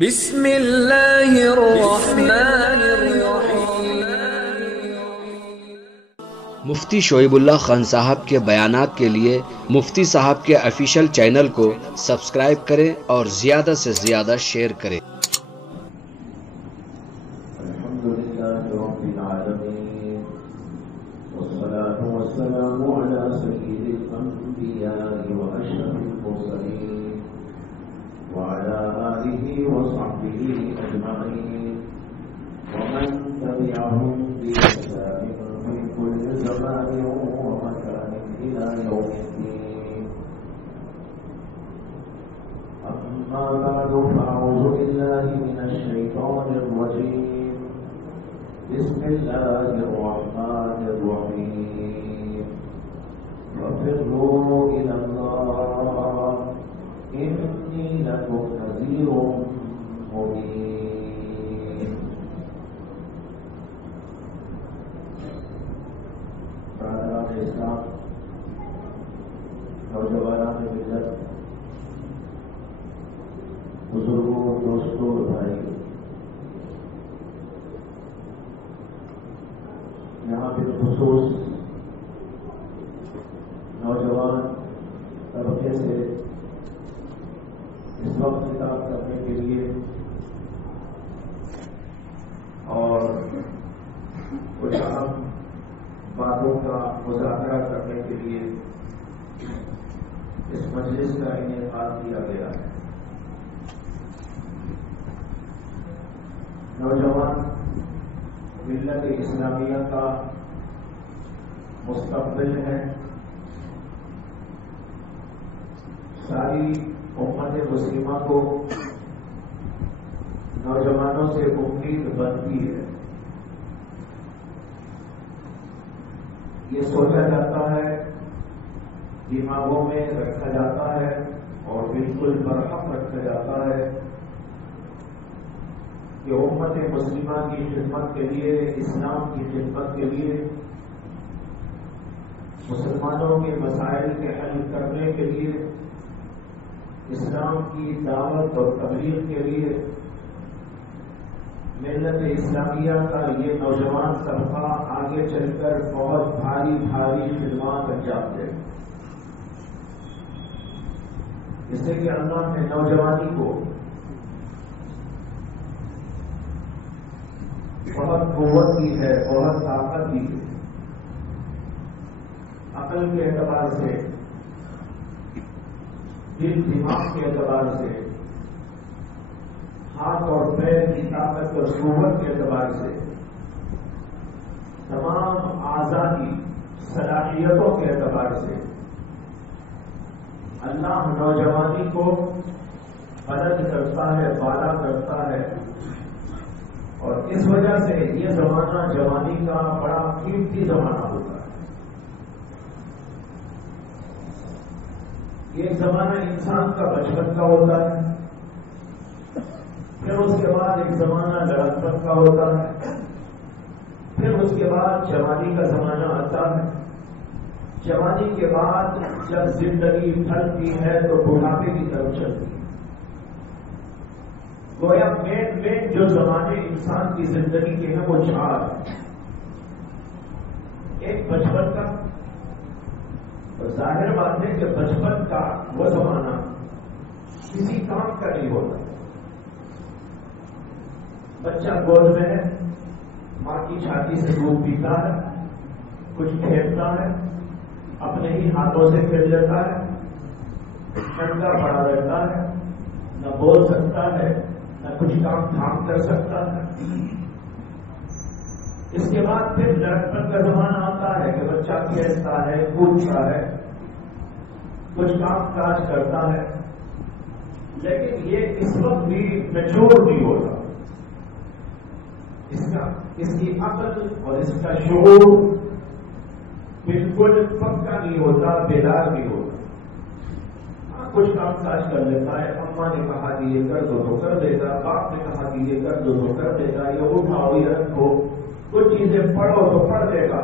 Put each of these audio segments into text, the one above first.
بسم اللہ الرحمن الرحیم۔ مفتی شعیب اللہ خان صاحب کے بیانات کے لیے مفتی صاحب کے آفیشیل چینل کو سبسکرائب کریں اور زیادہ سے زیادہ شیئر کریں۔ وعلى آله وصحبه أجمعين ومن تبعهم بإحسان في كل زمان ومكان إلى يوم الدين. أما بعد فأعوذ بالله من الشيطان الرجيم. بسم الله الرحمن الرحيم. ففروا إلى الله إني لكم نذير مبين. برادران اسلام، نوجوانان ملت، بزرگوں، دوستوں، بھائی، یہاں بالخصوص نوجوان طبقے سے اس وقت خطاب کرنے کے لیے اور کچھ اہم باتوں کا مذاکرہ کرنے کے لیے اس مجلس کا انعقاد کیا گیا ہے۔ نوجوان ملت اسلامیہ کا مستقبل ہے۔ ساری امت مسلمہ کو نوجوانوں سے امید بنتی ہے۔ یہ سوچا جاتا ہے، دماغوں میں رکھا جاتا ہے اور بالکل برحق رکھا جاتا ہے کہ امت مسلمہ کی خدمت کے لیے، اسلام کی خدمت کے لیے، مسلمانوں کے مسائل کے حل کرنے کے لیے، اسلام کی دعوت اور تبلیغ کے لیے ملت اسلامیہ کا یہ نوجوان طبقہ آگے چل کر بہت بھاری خدمات انجام دے، جس سے کہ اللہ نے نوجوانی کو بہت قوت دی ہے، بہت طاقت دی ہے۔ عقل کے اعتبار سے، دل دماغ کے اعتبار سے، ہاتھ اور پیر کی طاقت اور قوت کے اعتبار سے، تمام اعضاء کی صلاحیتوں کے اعتبار سے اللہ نوجوانی کو بلند کرتا ہے، بالا کرتا ہے، اور اس وجہ سے یہ زمانہ جوانی کا بڑا قیمتی زمانہ ہوتا ہے۔ ایک زمانہ انسان کا بچپن کا ہوتا ہے، پھر اس کے بعد ایک زمانہ لڑکپن کا ہوتا ہے، پھر اس کے بعد جوانی کا زمانہ آتا ہے۔ جوانی کے بعد جب زندگی ڈھلتی ہے تو بڑھاپے کی طرف چلتی ہے۔ گویا مین جو زمانے انسان کی زندگی کے ہیں وہ چار ہیں۔ ایک بچپن کا، ظاہر بات ہے کہ بچپن کا وہ زمانہ کسی کام کا نہیں ہوتا۔ بچہ گود میں ہے، ماں کی چھاتی سے دودھ پیتا ہے، کچھ کھیلتا ہے، اپنے ہی ہاتھوں سے کھیل لیتا ہے، ٹھنڈا پڑا رہتا ہے، نہ بول سکتا ہے، نہ کچھ کام تھام کر سکتا ہے۔ اس کے بعد پھر لڑکپن کا زمانہ آتا ہے کہ بچہ کھیلتا ہے، کودتا ہے، کچھ کام کاج کرتا ہے، لیکن یہ اس وقت بھی میچور نہیں ہوتا۔ اس کی عقل اور اس کا شعور بالکل پکا نہیں ہوتا، بیدار نہیں ہوتا۔ کچھ کام کاج کر لیتا ہے، اماں نے کہا کہ یہ کر دو تو کر دیتا، باپ نے کہا کہ یہ کر دو تو کر دیتا، یہ اٹھاؤ یہ رکھو، کچھ چیزیں پڑھو تو پڑھ دے گا۔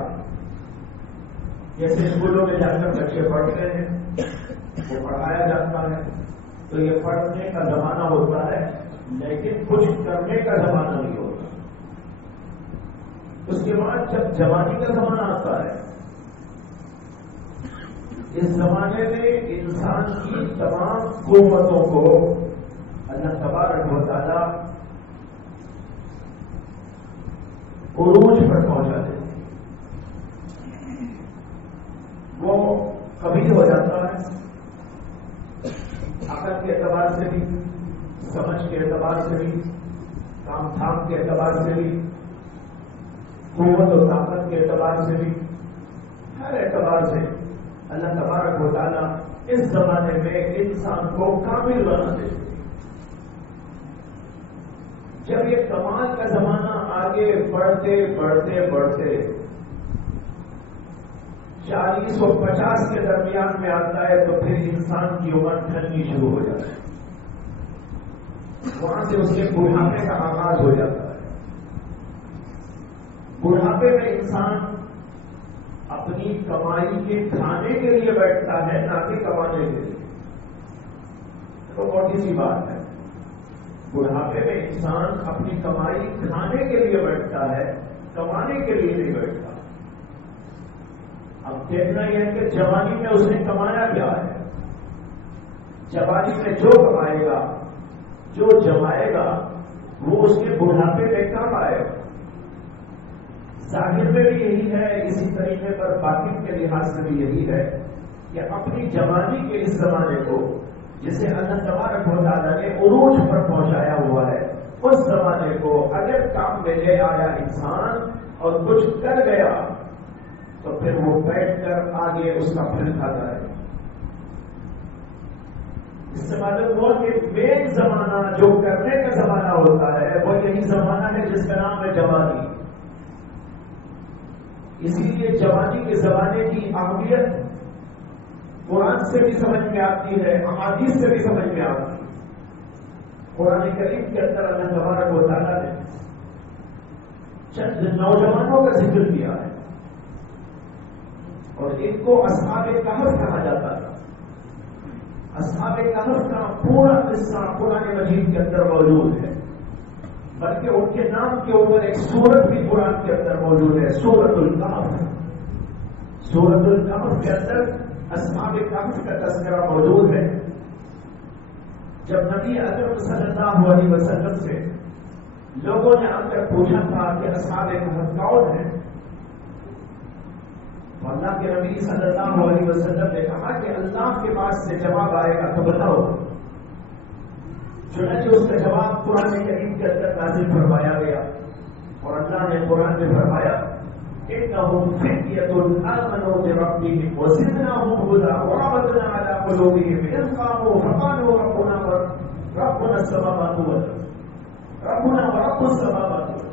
جیسے اسکولوں میں جا کر بچے پڑھتے ہیں، وہ پڑھایا جاتا ہے، تو یہ پڑھنے کا زمانہ ہوتا ہے، لیکن کچھ کرنے کا زمانہ نہیں ہوتا. اس کے بعد جب جوانی کا زمانہ آتا ہے، اس زمانے میں انسان کی تمام قوتوں کو اللہ تبارک و تعالیٰ عروج پر پہنچا دیتے. وہ کبھی ہو جاتا ہے عقل کے اعتبار سے بھی، سمجھ کے اعتبار سے بھی، کام دھام کے اعتبار سے بھی، قوت و طاقت کے اعتبار سے بھی، ہر اعتبار سے اللہ تبارک و تعالیٰ اس زمانے میں انسان کو کامل بنا دیتے. جب یہ کمال کا زمانہ آگے بڑھتے بڑھتے بڑھتے 40 اور 50 کے درمیان میں آتا ہے تو پھر انسان کی عمر ٹھنڈی شروع ہو جاتی ہے. وہاں سے اس کے بڑھاپے کا آغاز ہو جاتا ہے. بڑھاپے میں انسان اپنی کمائی کے کھانے کے لیے بیٹھتا ہے، نہ کہ کمانے کے لیے. تو بہت سی بات ہے، بڑھاپے میں انسان اپنی کمائی کھانے کے لیے بیٹھتا ہے، کمانے کے لیے نہیں بیٹھتا. اب دیکھنا یہ ہے کہ جوانی میں اس نے کمایا کیا ہے. جوانی میں جو کمائے گا، جو جمائے گا، وہ اس کے بڑھاپے میں کام آئے گا. ظاہر میں بھی یہی ہے، اسی طریقے پر باطن کے لحاظ سے بھی یہی ہے کہ اپنی جوانی کے اس زمانے کو جسے اللہ تبارک و تعالیٰ نے عروج پر پہنچایا ہوا ہے، اس زمانے کو اگر کام میں لے آیا انسان اور کچھ کر گیا تو پھر وہ بیٹھ کر آگے اس کا پھل کھاتا ہے. اس سے معلوم ہوا کہ مین زمانہ جو کرنے کا زمانہ ہوتا ہے وہ یہی زمانہ ہے جس کا نام ہے جوانی. اسی لیے جوانی کے زمانے کی اہمیت قرآن سے بھی سمجھ میں آتی ہے، احادیث سے بھی سمجھ میں آتی ہے. قرآن کریم کے اندر اللہ تبارک و تعالیٰ نے چند نوجوانوں کا ذکر کیا ہے اور ان کو اصحاب کہف کہا جاتا ہے. اصحاب کہف کا پورا قصہ قرآن مجید کے اندر موجود ہے، بلکہ ان کے نام کے اوپر ایک سورت بھی قرآن کے اندر موجود ہے، سورت الکہف. سورت الکہف کے اندر اصحاب کہف کا تذکرہ موجود ہے. جب نبی اکرم صلی اللہ علیہ وسلم سے لوگوں نے آ کر پوچھا تھا کہ اصحاب کہف کون ہیں، تو اللہ کے نبی صلی اللہ علیہ وسلم نے کہا کہ اللہ کے پاس سے جواب آئے گا تو بتاؤ. چنانچہ اس کا جواب قرآن کریم کے اندر نازل فرمایا گیا اور اللہ نے قرآن میں فرمایا إنهم فتية آمنوا بربهم وزدناهم هدى وربطنا على قلوبهم إذ قاموا فقالوا ربنا السماوات والأرض ربنا ورب السماوات والأرض.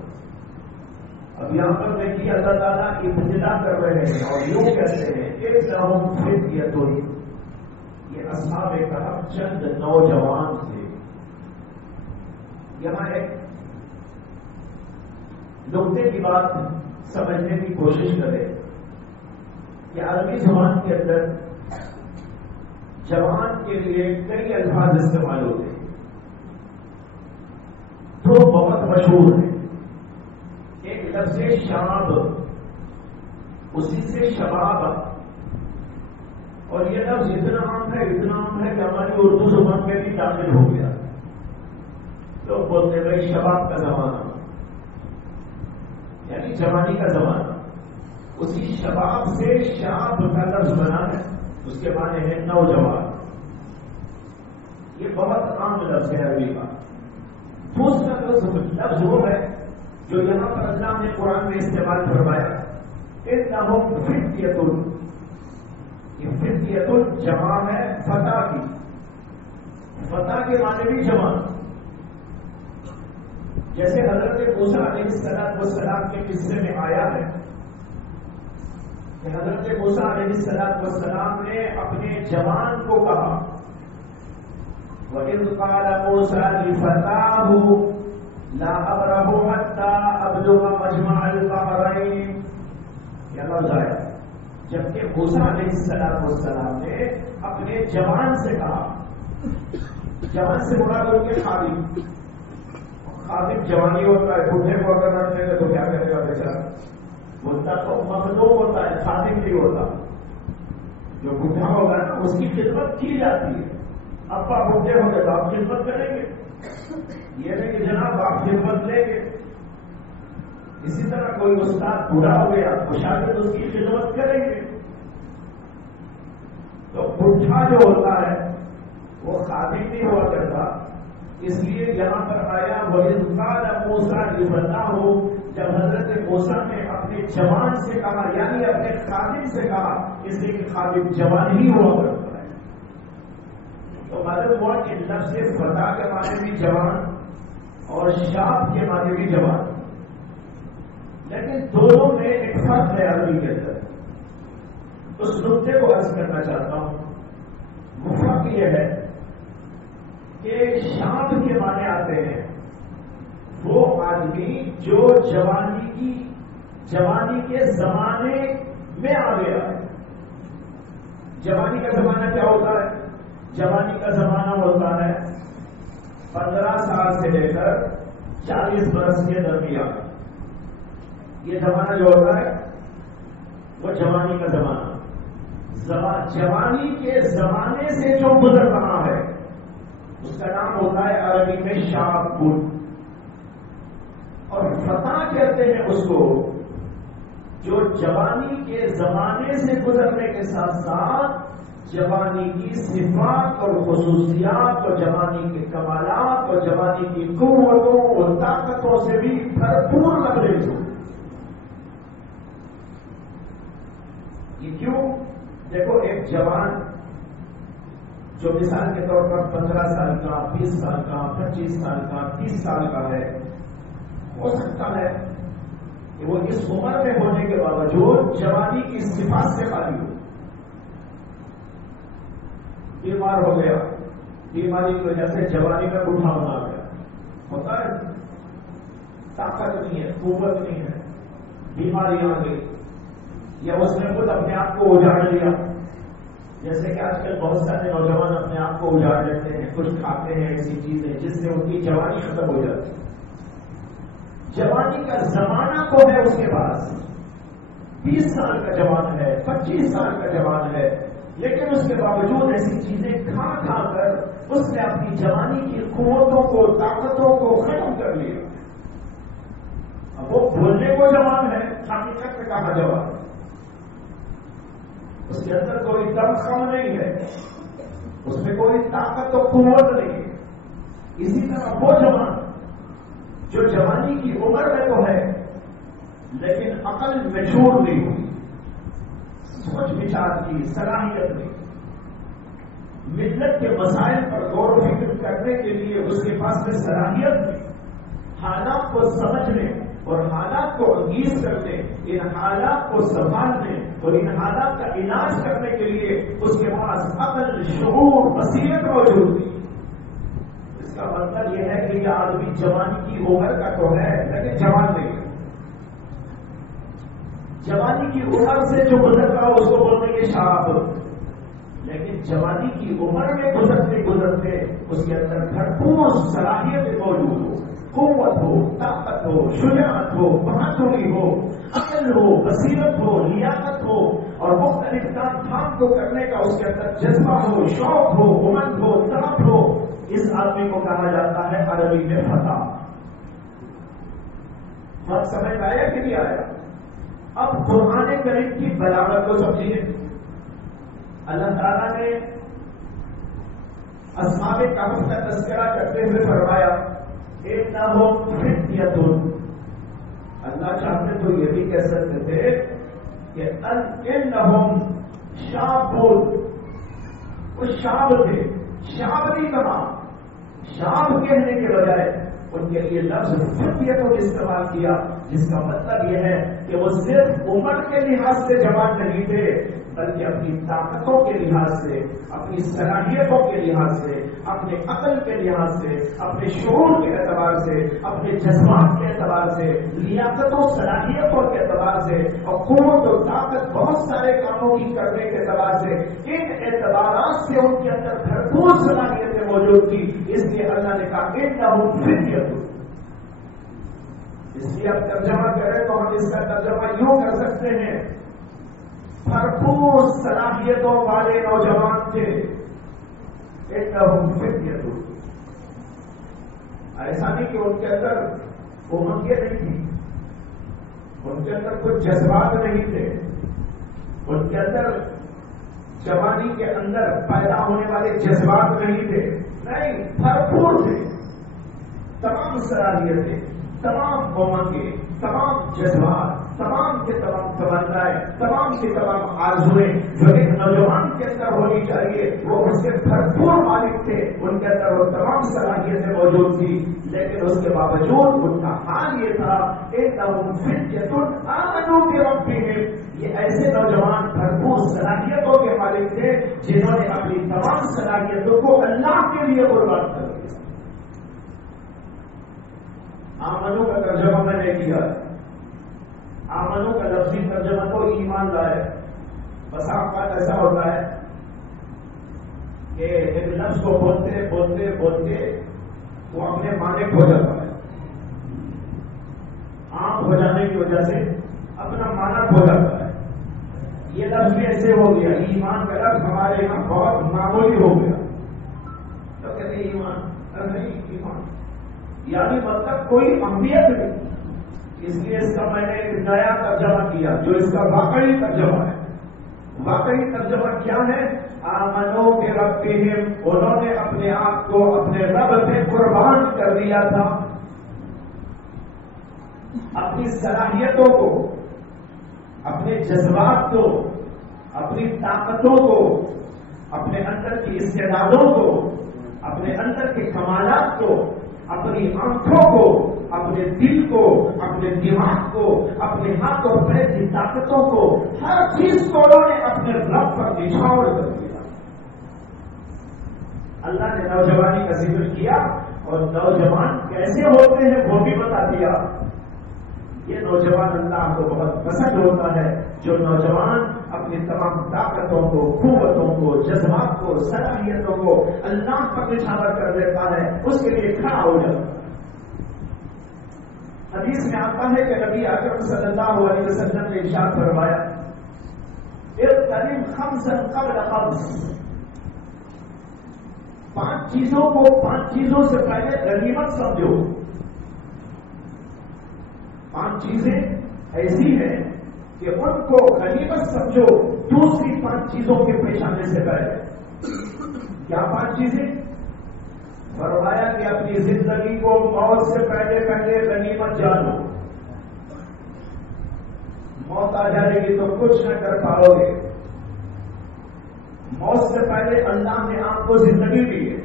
اب یہاں پر دیکھیے اللہ تعالیٰ ابتدا کر رہے ہیں اور یوں کہتے ہیں إنهم فتية. یہ اصحاب کہف چند نوجوان تھے. یہاں ایک نقطے کی بات سمجھنے کی کوشش کریں کہ عربی زبان کے اندر جوان کے لیے کئی الفاظ استعمال ہوتے ہیں. تو بہت مشہور ہے. ایک لفظ شاب، اسی سے شباب، اور یہ لفظ اتنا عام ہے کہ ہماری اردو زبان میں بھی داخل ہو گیا. لوگ بولتے بھائی شباب کا زمانہ یعنی جوانی کا زمانہ. اسی شباب سے شاب کا لفظ بنا ہے، اس کے معنی ہے نوجوان. یہ بہت عام لفظ ہے عربی کا. دوسرا لفظ وہ ہے جو یہاں پر اللہ نے قرآن میں استعمال فرمایا إنهم فتية. یہ فتية جمع ہے فتح کی. فتح کے معنی بھی جمع. جیسے حضرت موسیٰ علیہ السلام کے قصے میں آیا ہے کہ حضرت موسیٰ علیہ السلام نے اپنے جوان کو کہا وَإِذْ قَالَ مُوسَىٰ لِفَتَاهُ لَا أَبْرَحُ حَتَّىٰ أَبْلُغَ مَجْمَعَ الْبَحْرَيْنِ. یہ لفظ آیا جبکہ موسیٰ علیہ السلام نے اپنے جوان سے کہا. جوان سے مراد ان کے خادم. خادم جوانی ہوتا ہے، بوڑھے کو اگر رکھ لے تو کیا کرے گا بیچارہ؟ بولتا تو مخدوم ہوتا ہے، خادم نہیں ہوتا. جو بوڑھا ہوگا نا اس کی خدمت کی جاتی ہے. ابا بوڑھے ہو گئے تو آپ خدمت کریں گے، یہ نہیں کہ جناب آپ خدمت لیں گے. اسی طرح کوئی استاد بوڑھا ہو گیا تو شاگرد اس کی خدمت کریں گے. تو بوڑھا جو ہوتا ہے وہ خادم نہیں ہوا کرتا. اس لیے یہاں پر آیا وَإِذْ قَالَ مُوسَىٰ لِفَتَاهُ، جب حضرت موسیٰ نے اپنے جوان سے کہا، یعنی اپنے خادم سے کہا، اس لیے کہ خادم جوان ہی ہوا کرتا ہے. تو معلوم ہوا کہ لفظ فتح کے معنی بھی جوان اور شاب کے معنی بھی جوان، لیکن دونوں میں ایک فرق ہے عربی کے اندر. اس نقطے کو عرض کرنا چاہتا ہوں. فرق یہ ہے کہ شاب کے معنی آتے ہیں وہ آدمی جو جوانی کے زمانے میں آ گیا ہے. جوانی کا زمانہ کیا ہوتا ہے؟ جوانی کا زمانہ ہوتا ہے 15 سال سے لے کر 40 برس کے درمیان. یہ زمانہ جو ہوتا ہے وہ جوانی کا زمانہ. جوانی کے زمانے سے جو گزر رہا ہے اس کا نام ہوتا ہے عربی میں شاب. اور فتح کہتے ہیں اس کو جو جوانی کے زمانے سے گزرنے کے ساتھ ساتھ جوانی کی صفات اور خصوصیات اور جوانی کے کمالات اور جوانی کی قوتوں اور طاقتوں سے بھی بھرپور لبریز ہو. یہ کیوں؟ دیکھو ایک جوان جو مثال کے طور پر 15 سال کا، 20 سال کا، 25 سال کا، 30 سال کا ہے، ہو سکتا ہے کہ وہ اس عمر میں ہونے کے باوجود جوانی کی صفات سے خالی ہو. بیمار ہو گیا، بیماری کی وجہ سے جوانی میں بوڑھا ہونا آ گیا. ہوتا ہے طاقت نہیں ہے، قوت نہیں ہے، بیماری آ گئی، یا اس نے خود اپنے آپ کو اجاڑ لیا. جیسے کہ آج کل بہت سارے نوجوان اپنے آپ کو اجاڑ لیتے ہیں، کچھ کھاتے ہیں ایسی چیزیں جس سے ان کی جوانی ختم ہو جاتی ہے. جوانی کا زمانہ تو ہے اس کے پاس، 20 سال کا جوان ہے، 25 سال کا جوان ہے، لیکن اس کے باوجود ایسی چیزیں کھا کھا کر اس نے اپنی جوانی کی قوتوں کو، طاقتوں کو ختم کر لیا. اب وہ بولنے کو جوان ہے، حقیقت میں کہاں جوان؟ اس کے اندر کوئی دم خم نہیں ہے، اس میں کوئی طاقت و قوت نہیں ہے. اسی طرح وہ جوان جو جوانی کی عمر میں تو ہے لیکن عقل میچور نہیں ہوئی، سوچ بچار کی صلاحیت نہیں، ملت کے مسائل پر غور و فکر کرنے کے لیے اس کے پاس میں صلاحیت نہیں، حالات کو سمجھنے اور حالات کو انگیز کرنے، ان حالات کو سنبھالنے اور ان حالات کا علاج کرنے کے لیے اس کے پاس عقل، شعور، بصیرت موجود تھی. اس کا مطلب یہ ہے کہ یہ آدمی جوانی کی عمر کا تو ہے لیکن جوان نہیں ہے. جوانی کی عمر سے جو گزر رہا اس کو بولتے ہیں شاب، لیکن جوانی کی عمر میں گزرتے گزرتے اس کے اندر بھرپور صلاحیت موجود ہو، قوت ہو، طاقت ہو، شجاعت ہو، بہادری ہو، عقل ہو، بصیرت ہو، لیاقت ہو اور مختلف کام کو کرنے کا اس کے اندر جذبہ ہو، شوق ہو، امنگ ہو، طلب ہو، اس آدمی کو کہا جاتا ہے عربی میں فتح. بات سمجھ آیا کہ نہیں آیا؟ اب قرآن کریم کی بلاغت کو سمجھیے. اللہ تعالیٰ نے اصحاب کہف کا تذکرہ کرتے ہوئے فرمایا انہم فتیۃ. اللہ چاہتے تو یہ بھی کہہ سکتے تھے کہ انہم شابون. وہ شاب تھے، شاب نہیں کہا، شاب کہنے کے بجائے ان کے لیے لفظ فتیۃ کو استعمال کیا، جس کا مطلب یہ ہے کہ وہ صرف عمر کے لحاظ سے جوان نہیں تھے بلکہ اپنی طاقتوں کے لحاظ سے، اپنی صلاحیتوں کے لحاظ سے، اپنے عقل کے لحاظ سے، اپنے شعور کے اعتبار سے، اپنے جذبات کے اعتبار سے، لیاقتوں صلاحیتوں کے اعتبار سے اور قوت اور طاقت بہت سارے کاموں کی کرنے کے اعتبار سے، ان اعتبارات سے ان کے اندر بھرپور صلاحیتیں موجود تھی. اس لیے اللہ نے کہا انہم فتیۃ. اس لیے اب ترجمہ کریں تو ہم اس کا ترجمہ یوں کر سکتے ہیں، بھرپور صلاحیتوں والے نوجوان تھے، ایسا نہیں کہ ان کے اندر امنگیں نہیں تھی، ان کے اندر کچھ جذبات نہیں تھے، ان کے اندر جوانی کے اندر پیدا ہونے والے جذبات نہیں تھے، نہیں، بھرپور تھے، تمام صلاحیتیں، تمام امنگیں، تمام جذبات، تمام کے تمام تمنائیں، تمام کے تمام آرزویں جو ایک نوجوان کے اندر ہونی چاہیے وہ اس کے بھرپور مالک تھے، ان کے اندر وہ تمام صلاحیتیں موجود تھی، لیکن اس کے باوجود ان کا حال یہ تھا یہ ایسے نوجوان بھرپور صلاحیتوں کے مالک تھے جنہوں نے اپنی تمام صلاحیتوں کو اللہ کے لیے قربان کر دیا۔ آمنو کا ترجمہ میں نے کیا، آمنو کا لفظی ترجمہ تو ایمان لائے، بس آپ کا ایسا ہوتا ہے کہ ایک لفظ کو بولتے بولتے بولتے وہ اپنے معنی کھو جاتا ہے، عام ہو جانے کی وجہ سے اپنا معنی کھو جاتا ہے۔ یہ لفظ بھی ایسے ہو گیا، ایمان کا لفظ ہمارے یہاں بہت معمولی ہو گیا، تو کہتے ہیں ایمان، نہیں ایمان یعنی مطلب کوئی اہمیت نہیں، اس لیے اس کا میں نے ایک نیا ترجمہ کیا جو اس کا واقعی ترجمہ ہے۔ واقعی ترجمہ کیا ہے؟ آمنو کے ربہم، انہوں نے اپنے آپ کو اپنے رب پہ قربان کر دیا تھا، اپنی صلاحیتوں کو، اپنے جذبات کو، اپنی طاقتوں کو، اپنے اندر کی استعدادوں کو، اپنے اندر کے کمالات کو، اپنی آنکھوں کو، اپنے دل کو، اپنے دماغ کو، اپنے ہاتھ اور پیر کی طاقتوں کو، ہر چیز کو انہوں نے اپنے رب پر نچھاور کر دیا۔ اللہ نے نوجوانی کا ذکر کیا اور نوجوان کیسے ہوتے ہیں وہ بھی بتا دیا۔ یہ نوجوان اللہ کو بہت پسند ہوتا ہے جو نوجوان اپنی تمام طاقتوں کو، قوتوں کو، جذبات کو، صلاحیتوں کو اللہ پر نچھاور کر دیتا ہے، اس کے لیے کھڑا ہو جاتا ہے۔ حدیث میں آتا ہے کہ نبی اکرم صلی اللہ علیہ وسلم نے ارشاد فرمایا، اغتنم خمسا قبل خمس، 5 چیزوں کو 5 چیزوں سے پہلے غنیمت سمجھو۔ 5 چیزیں ایسی ہیں کہ ان کو غنیمت سمجھو دوسری 5 چیزوں کے پیش آنے سے پہلے۔ کیا 5 چیزیں؟ فرمایا کہ اپنی زندگی کو موت سے پہلے پہلے غنیمت جانو، موت آ جائے گی تو کچھ نہ کر پاؤ گے، موت سے پہلے اللہ نے آپ کو زندگی دی ہے،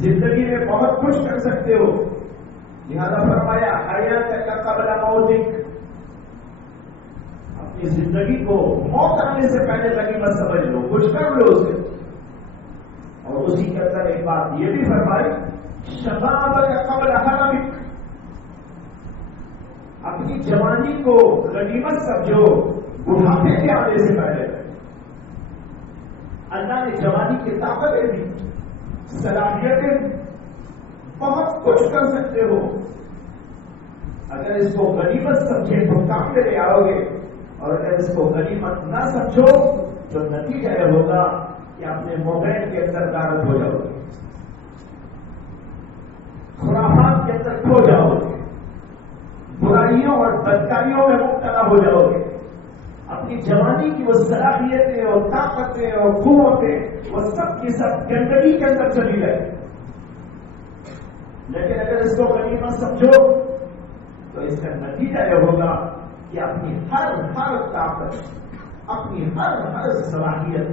زندگی میں بہت کچھ کر سکتے ہو، لہذا فرمایا حیات کا قبل موتک، اپنی زندگی کو موت آنے سے پہلے غنیمت سمجھ لو، کچھ کر لو اسے۔ اور اسی کے اندر ایک بات یہ بھی فرمائی، شباب کا قبل حرمک، اپنی جوانی کو غنیمت سمجھو بڑھاپے کے آنے سے پہلے۔ اللہ نے جوانی کی طاقتیں دی، صلاحیتیں، بہت کچھ کر سکتے ہو، اگر اس کو غنیمت سمجھے تو کام لے آؤ گے، اور اگر اس کو غنیمت نہ سمجھو تو نتیجہ یہ ہوگا کہ اپنے موبائل کے اندر غارت ہو جاؤ گے، خرافات کے اندر کھو جاؤ گے، برائیوں اور بدکاریوں میں مبتلا ہو جاؤ گے، اپنی جوانی کی وہ صلاحیتیں اور طاقتیں اور قوتیں وہ سب کی سب گندگی کے اندر چلی جائے۔ لیکن اگر اس کو غنیمت سمجھو تو اس کا نتیجہ یہ ہوگا کہ اپنی ہر طاقت، اپنی ہر صلاحیت،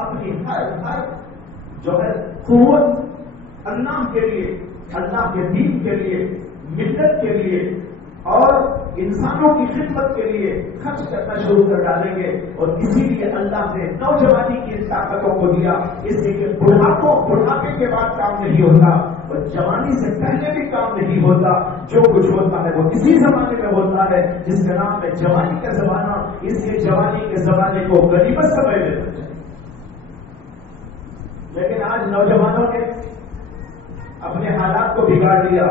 اپنی ہر جو ہے قوت اللہ کے لیے، اللہ کے دین کے لیے، ملت کے لیے اور انسانوں کی خدمت کے لیے خرچ کرنا شروع کر ڈالیں گے۔ اور اسی لیے اللہ نے نوجوانی کی طاقتوں کو دیا، اس لیے کہ بڑھاپے کے بعد کام نہیں ہوتا اور جوانی سے پہلے بھی کام نہیں ہوتا، جو کچھ ہوتا ہے وہ اسی زمانے میں ہوتا ہے جس کا نام ہے جوانی کا زمانہ۔ اس لیے جوانی کے زمانے کو غنیمت سمجھ لینا چاہیے۔ لیکن آج نوجوانوں نے اپنے حالات کو بگاڑ لیا،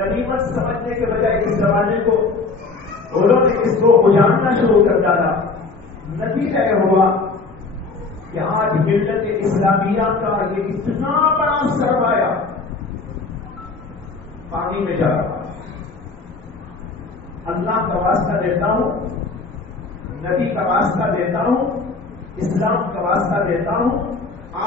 غنیمت سمجھنے کے بجائے اس زمانے کو انہوں نے اس کو اجاڑنا شروع کر ڈالا. نتیجہ یہ ہوا کہ آج ملت اسلامیہ کا یہ اتنا بڑا سرمایہ پانی میں جا رہا ہے. اللہ کا واسطہ دیتا ہوں, نبی کا واسطہ دیتا ہوں, اسلام کا واسطہ دیتا ہوں,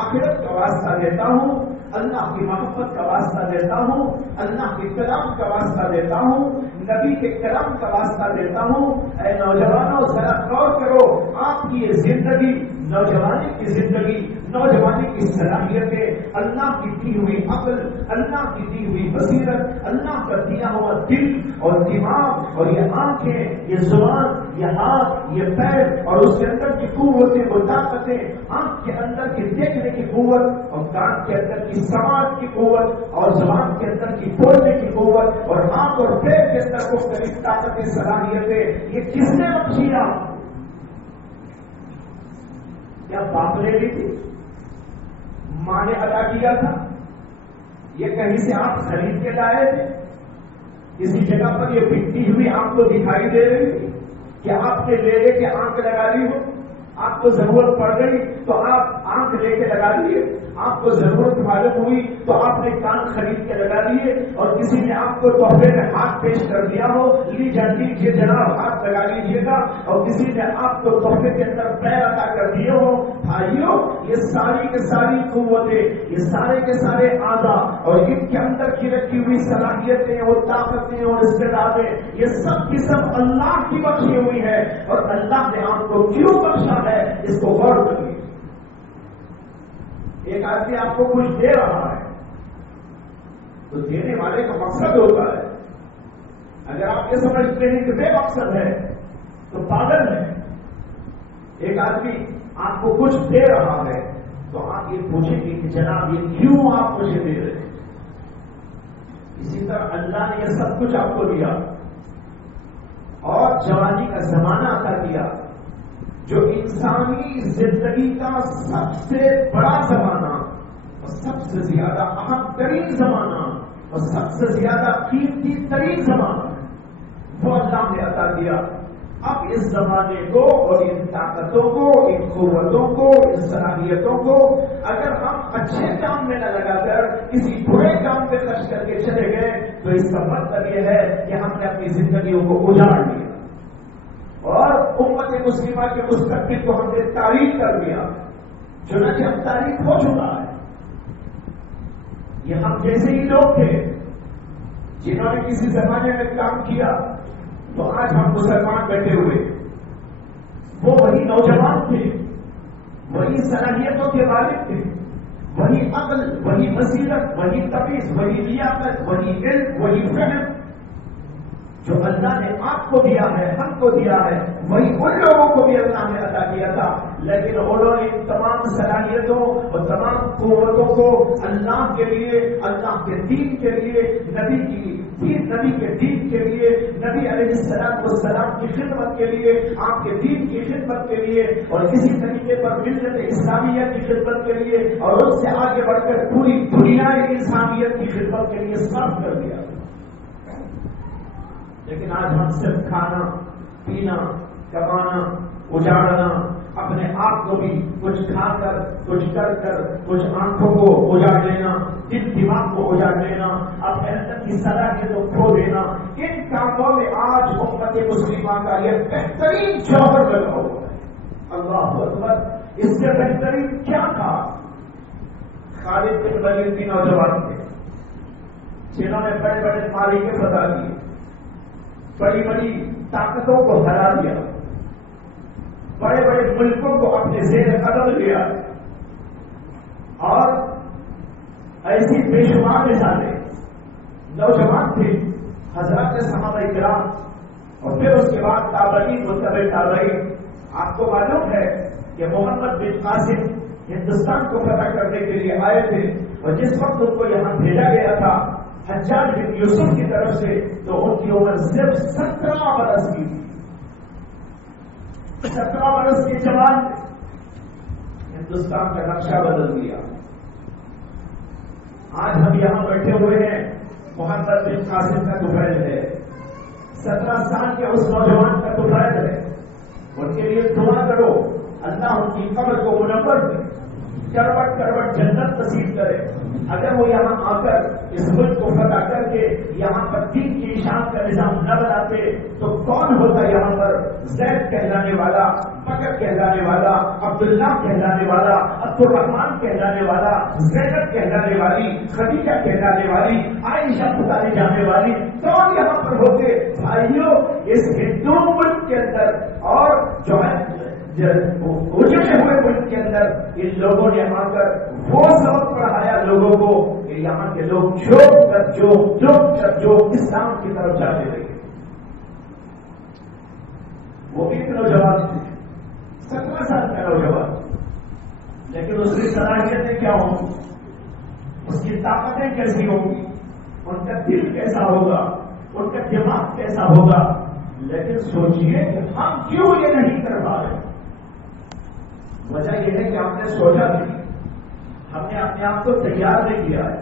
آخرت کا واسطہ دیتا ہوں, اللہ کی محبت کا واسطہ دیتا ہوں, اللہ کے کلام کا واسطہ دیتا ہوں, نبی کے کلام کا واسطہ دیتا ہوں. اے نوجوانوں ذرا غور کرو, آپ کی یہ زندگی, نوجوانی کی زندگی, نوجوانی کی صلاحیتیں, اللہ کی دی ہوئی عقل, اللہ کی دی ہوئی بصیرت, اللہ کا دیا ہوا دل اور دماغ اور یہ آنکھیں, یہ زبان, یہ ہاتھ, یہ پیر اور اس کے اندر کی قوتیں, وہ طاقتیں, آنکھ کے اندر کی دیکھنے کی قوت اور کان کے اندر کی سماعت کی قوت اور زبان کے اندر کی بولنے کی قوت اور ہاتھ اور پیر کے اندر کو قریب طاقتیں, صلاحیتیں, یہ کس نے بخشی آپ؟ کیا باپ نے لی تھی؟ ماں نے ادا کیا تھا؟ یہ کہیں سے آپ خرید کے لائے تھے؟ کسی جگہ پر یہ بکتی ہوئی آپ کو دکھائی دے رہی تھی کہ آپ نے لے کے آنکھ لگا لی ہو؟ آپ کو ضرورت پڑ گئی تو آپ آنکھ لے کے لگا لیے, آپ کو ضرورت معلوم ہوئی تو آپ نے کان خرید کے لگا لیے, اور کسی نے آپ کو تحفے میں ہاتھ پیش کر دیا ہو, لیجیے جناب ہاتھ لگا لیجیے گا, اور کسی نے آپ کو تحفے کے اندر پیر عطا کر دیے ہو. بھائیوں, یہ ساری کے ساری قوتیں, یہ سارے کے سارے اعضاء اور ان کے اندر کی رکھی ہوئی صلاحیتیں اور طاقتیں اور استعدادیں, یہ سب کی سب اللہ کی بخشی ہوئی ہے. اور اللہ نے آپ کو کیوں بخشا ہے اس کو غور کریے. ایک آدمی آپ کو کچھ دے رہا ہے تو دینے والے کا مقصد ہوتا ہے. اگر آپ یہ سمجھتے ہیں کہ بے مقصد ہے تو پاگل ہے. ایک آدمی آپ کو کچھ دے رہا ہے تو آپ یہ پوچھیں گے کہ جناب یہ کیوں آپ مجھے دے رہے ہیں. اسی طرح اللہ نے یہ سب کچھ آپ کو دیا اور جوانی کا زمانہ عطا کیا, جو انسانی زندگی کا سب سے بڑا زمانہ اور سب سے زیادہ اہم ترین زمانہ اور سب سے زیادہ قیمتی ترین زمانہ ہے, وہ اللہ نے عطا کیا. اب اس زمانے کو اور ان طاقتوں کو, ان قوتوں کو, ان صلاحیتوں کو اگر ہم اچھے کام میں نہ لگا کر کسی برے کام پہ خرچ کر کے چلے گئے تو اس کا مطلب یہ ہے کہ ہم نے اپنی زندگیوں کو اجاڑ لیا اور امت مسلمہ کے مستقبل کو ہم نے تاریخ کر دیا. چنانچہ اب تاریخ ہو چکا ہے. یہ ہم جیسے ہی لوگ تھے جنہوں نے کسی زمانے میں کام کیا تو آج ہم مسلمان بیٹھے ہوئے. وہ وہی نوجوان تھے, وہی صلاحیتوں کے مالک تھے, وہی عقل, وہی بصیرت, وہی تمیز, وہی لیاقت, وہی علم, وہی فہم جو اللہ نے آپ کو دیا ہے, ہم کو دیا ہے, وہی ان لوگوں کو بھی اللہ نے عطا کیا تھا. لیکن انہوں نے ان تمام صلاحیتوں اور تمام قوتوں کو اللہ کے لیے, اللہ کے دین کے لیے, نبی کے دین کے لیے, نبی علیہ السلام کی خدمت کے لیے, آپ کے دین کی خدمت کے لیے اور کسی طریقے پر ملت اسلامیہ کی خدمت کے لیے اور اس سے آگے بڑھ کر پوری دنیا انسانیت کی خدمت کے لیے صرف کر دیا. لیکن آج ہم صرف کھانا, پینا, کمانا, اجاڑنا, اپنے آپ کو بھی کچھ کھا کر, کچھ کر کر, کچھ آنکھوں کو اجاڑ لینا, دل دماغ کو اجاڑ لینا, اپنے اندر کی صلاحیتوں کو کھو دینا, ان کاموں میں آج امت مسلمہ کا یہ بہترین جوہر لگا ہوا ہے. اللہ اکبر, اس سے بہترین کیا تھا؟ خالد بن ولید کے نوجوان تھے جنہوں نے بڑے بڑے مالک فتح کیے, بڑی بڑی طاقتوں کو ہرا دیا, بڑے بڑے ملکوں کو اپنے زیر قدم لیا, اور ایسی بے شمار مثالیں. نوجوان تھے حضرات صحابہ کرام اور پھر اس کے بعد تابعین, متبع تابعین. آپ کو معلوم ہے کہ محمد بن قاسم ہندوستان کو فتح کرنے کے لیے آئے تھے, اور جس وقت ان کو یہاں بھیجا گیا تھا حجاج بن یوسف کی طرف سے, تو ان کی عمر صرف 17 برس کی تھی. 17 برس کے جوان ہندوستان کا نقشہ بدل دیا. آج ہم یہاں بیٹھے ہوئے ہیں محمد بن قاسم کا طفیل ہے، 17 سال کے اس نوجوان کا طفیل ہے، ان کے لیے دعا کرو اللہ ان کی قبر کو منور کرے، کروٹ کروٹ جنت نصیب کرے۔ اگر وہ یہاں آ کر اس ملک کو فتح کر کے یہاں پر دین کی اشاعت کا نظام نہ بناتے تو کون ہوتا یہاں پر زید کہلانے والا، بکر کہلانے والا، عبداللہ کہلانے والا، عبد الرحمان کہلانے والا، زینب کہلانے والی، خدیجہ کہلانے والی، عائشہ پکاری جانے والی، کون یہاں پر ہوتے؟ بھائیوں، اس ہندو ملک کے اندر اور جو ہے اجڑے ہوئے ملک کے اندر ان لوگوں نے آ کر وہ سبق پڑھایا لوگوں کو کہ یہاں کے لوگ جو اسلام کی طرف جاتے رہے۔ وہ ایک نوجوان تھے، 17 سال کا نوجوان، لیکن اس کی صلاحیتیں کیا ہوں گی، اس کی طاقتیں کیسی ہوں گی، ان کا دل کیسا ہوگا، ان کا دماغ کیسا ہوگا۔ لیکن سوچئے کہ ہم کیوں یہ نہیں کر پا رہے؟ وجہ یہ ہے کہ ہم نے سوچا نہیں، ہم نے اپنے آپ کو تیار نہیں کیا ہے،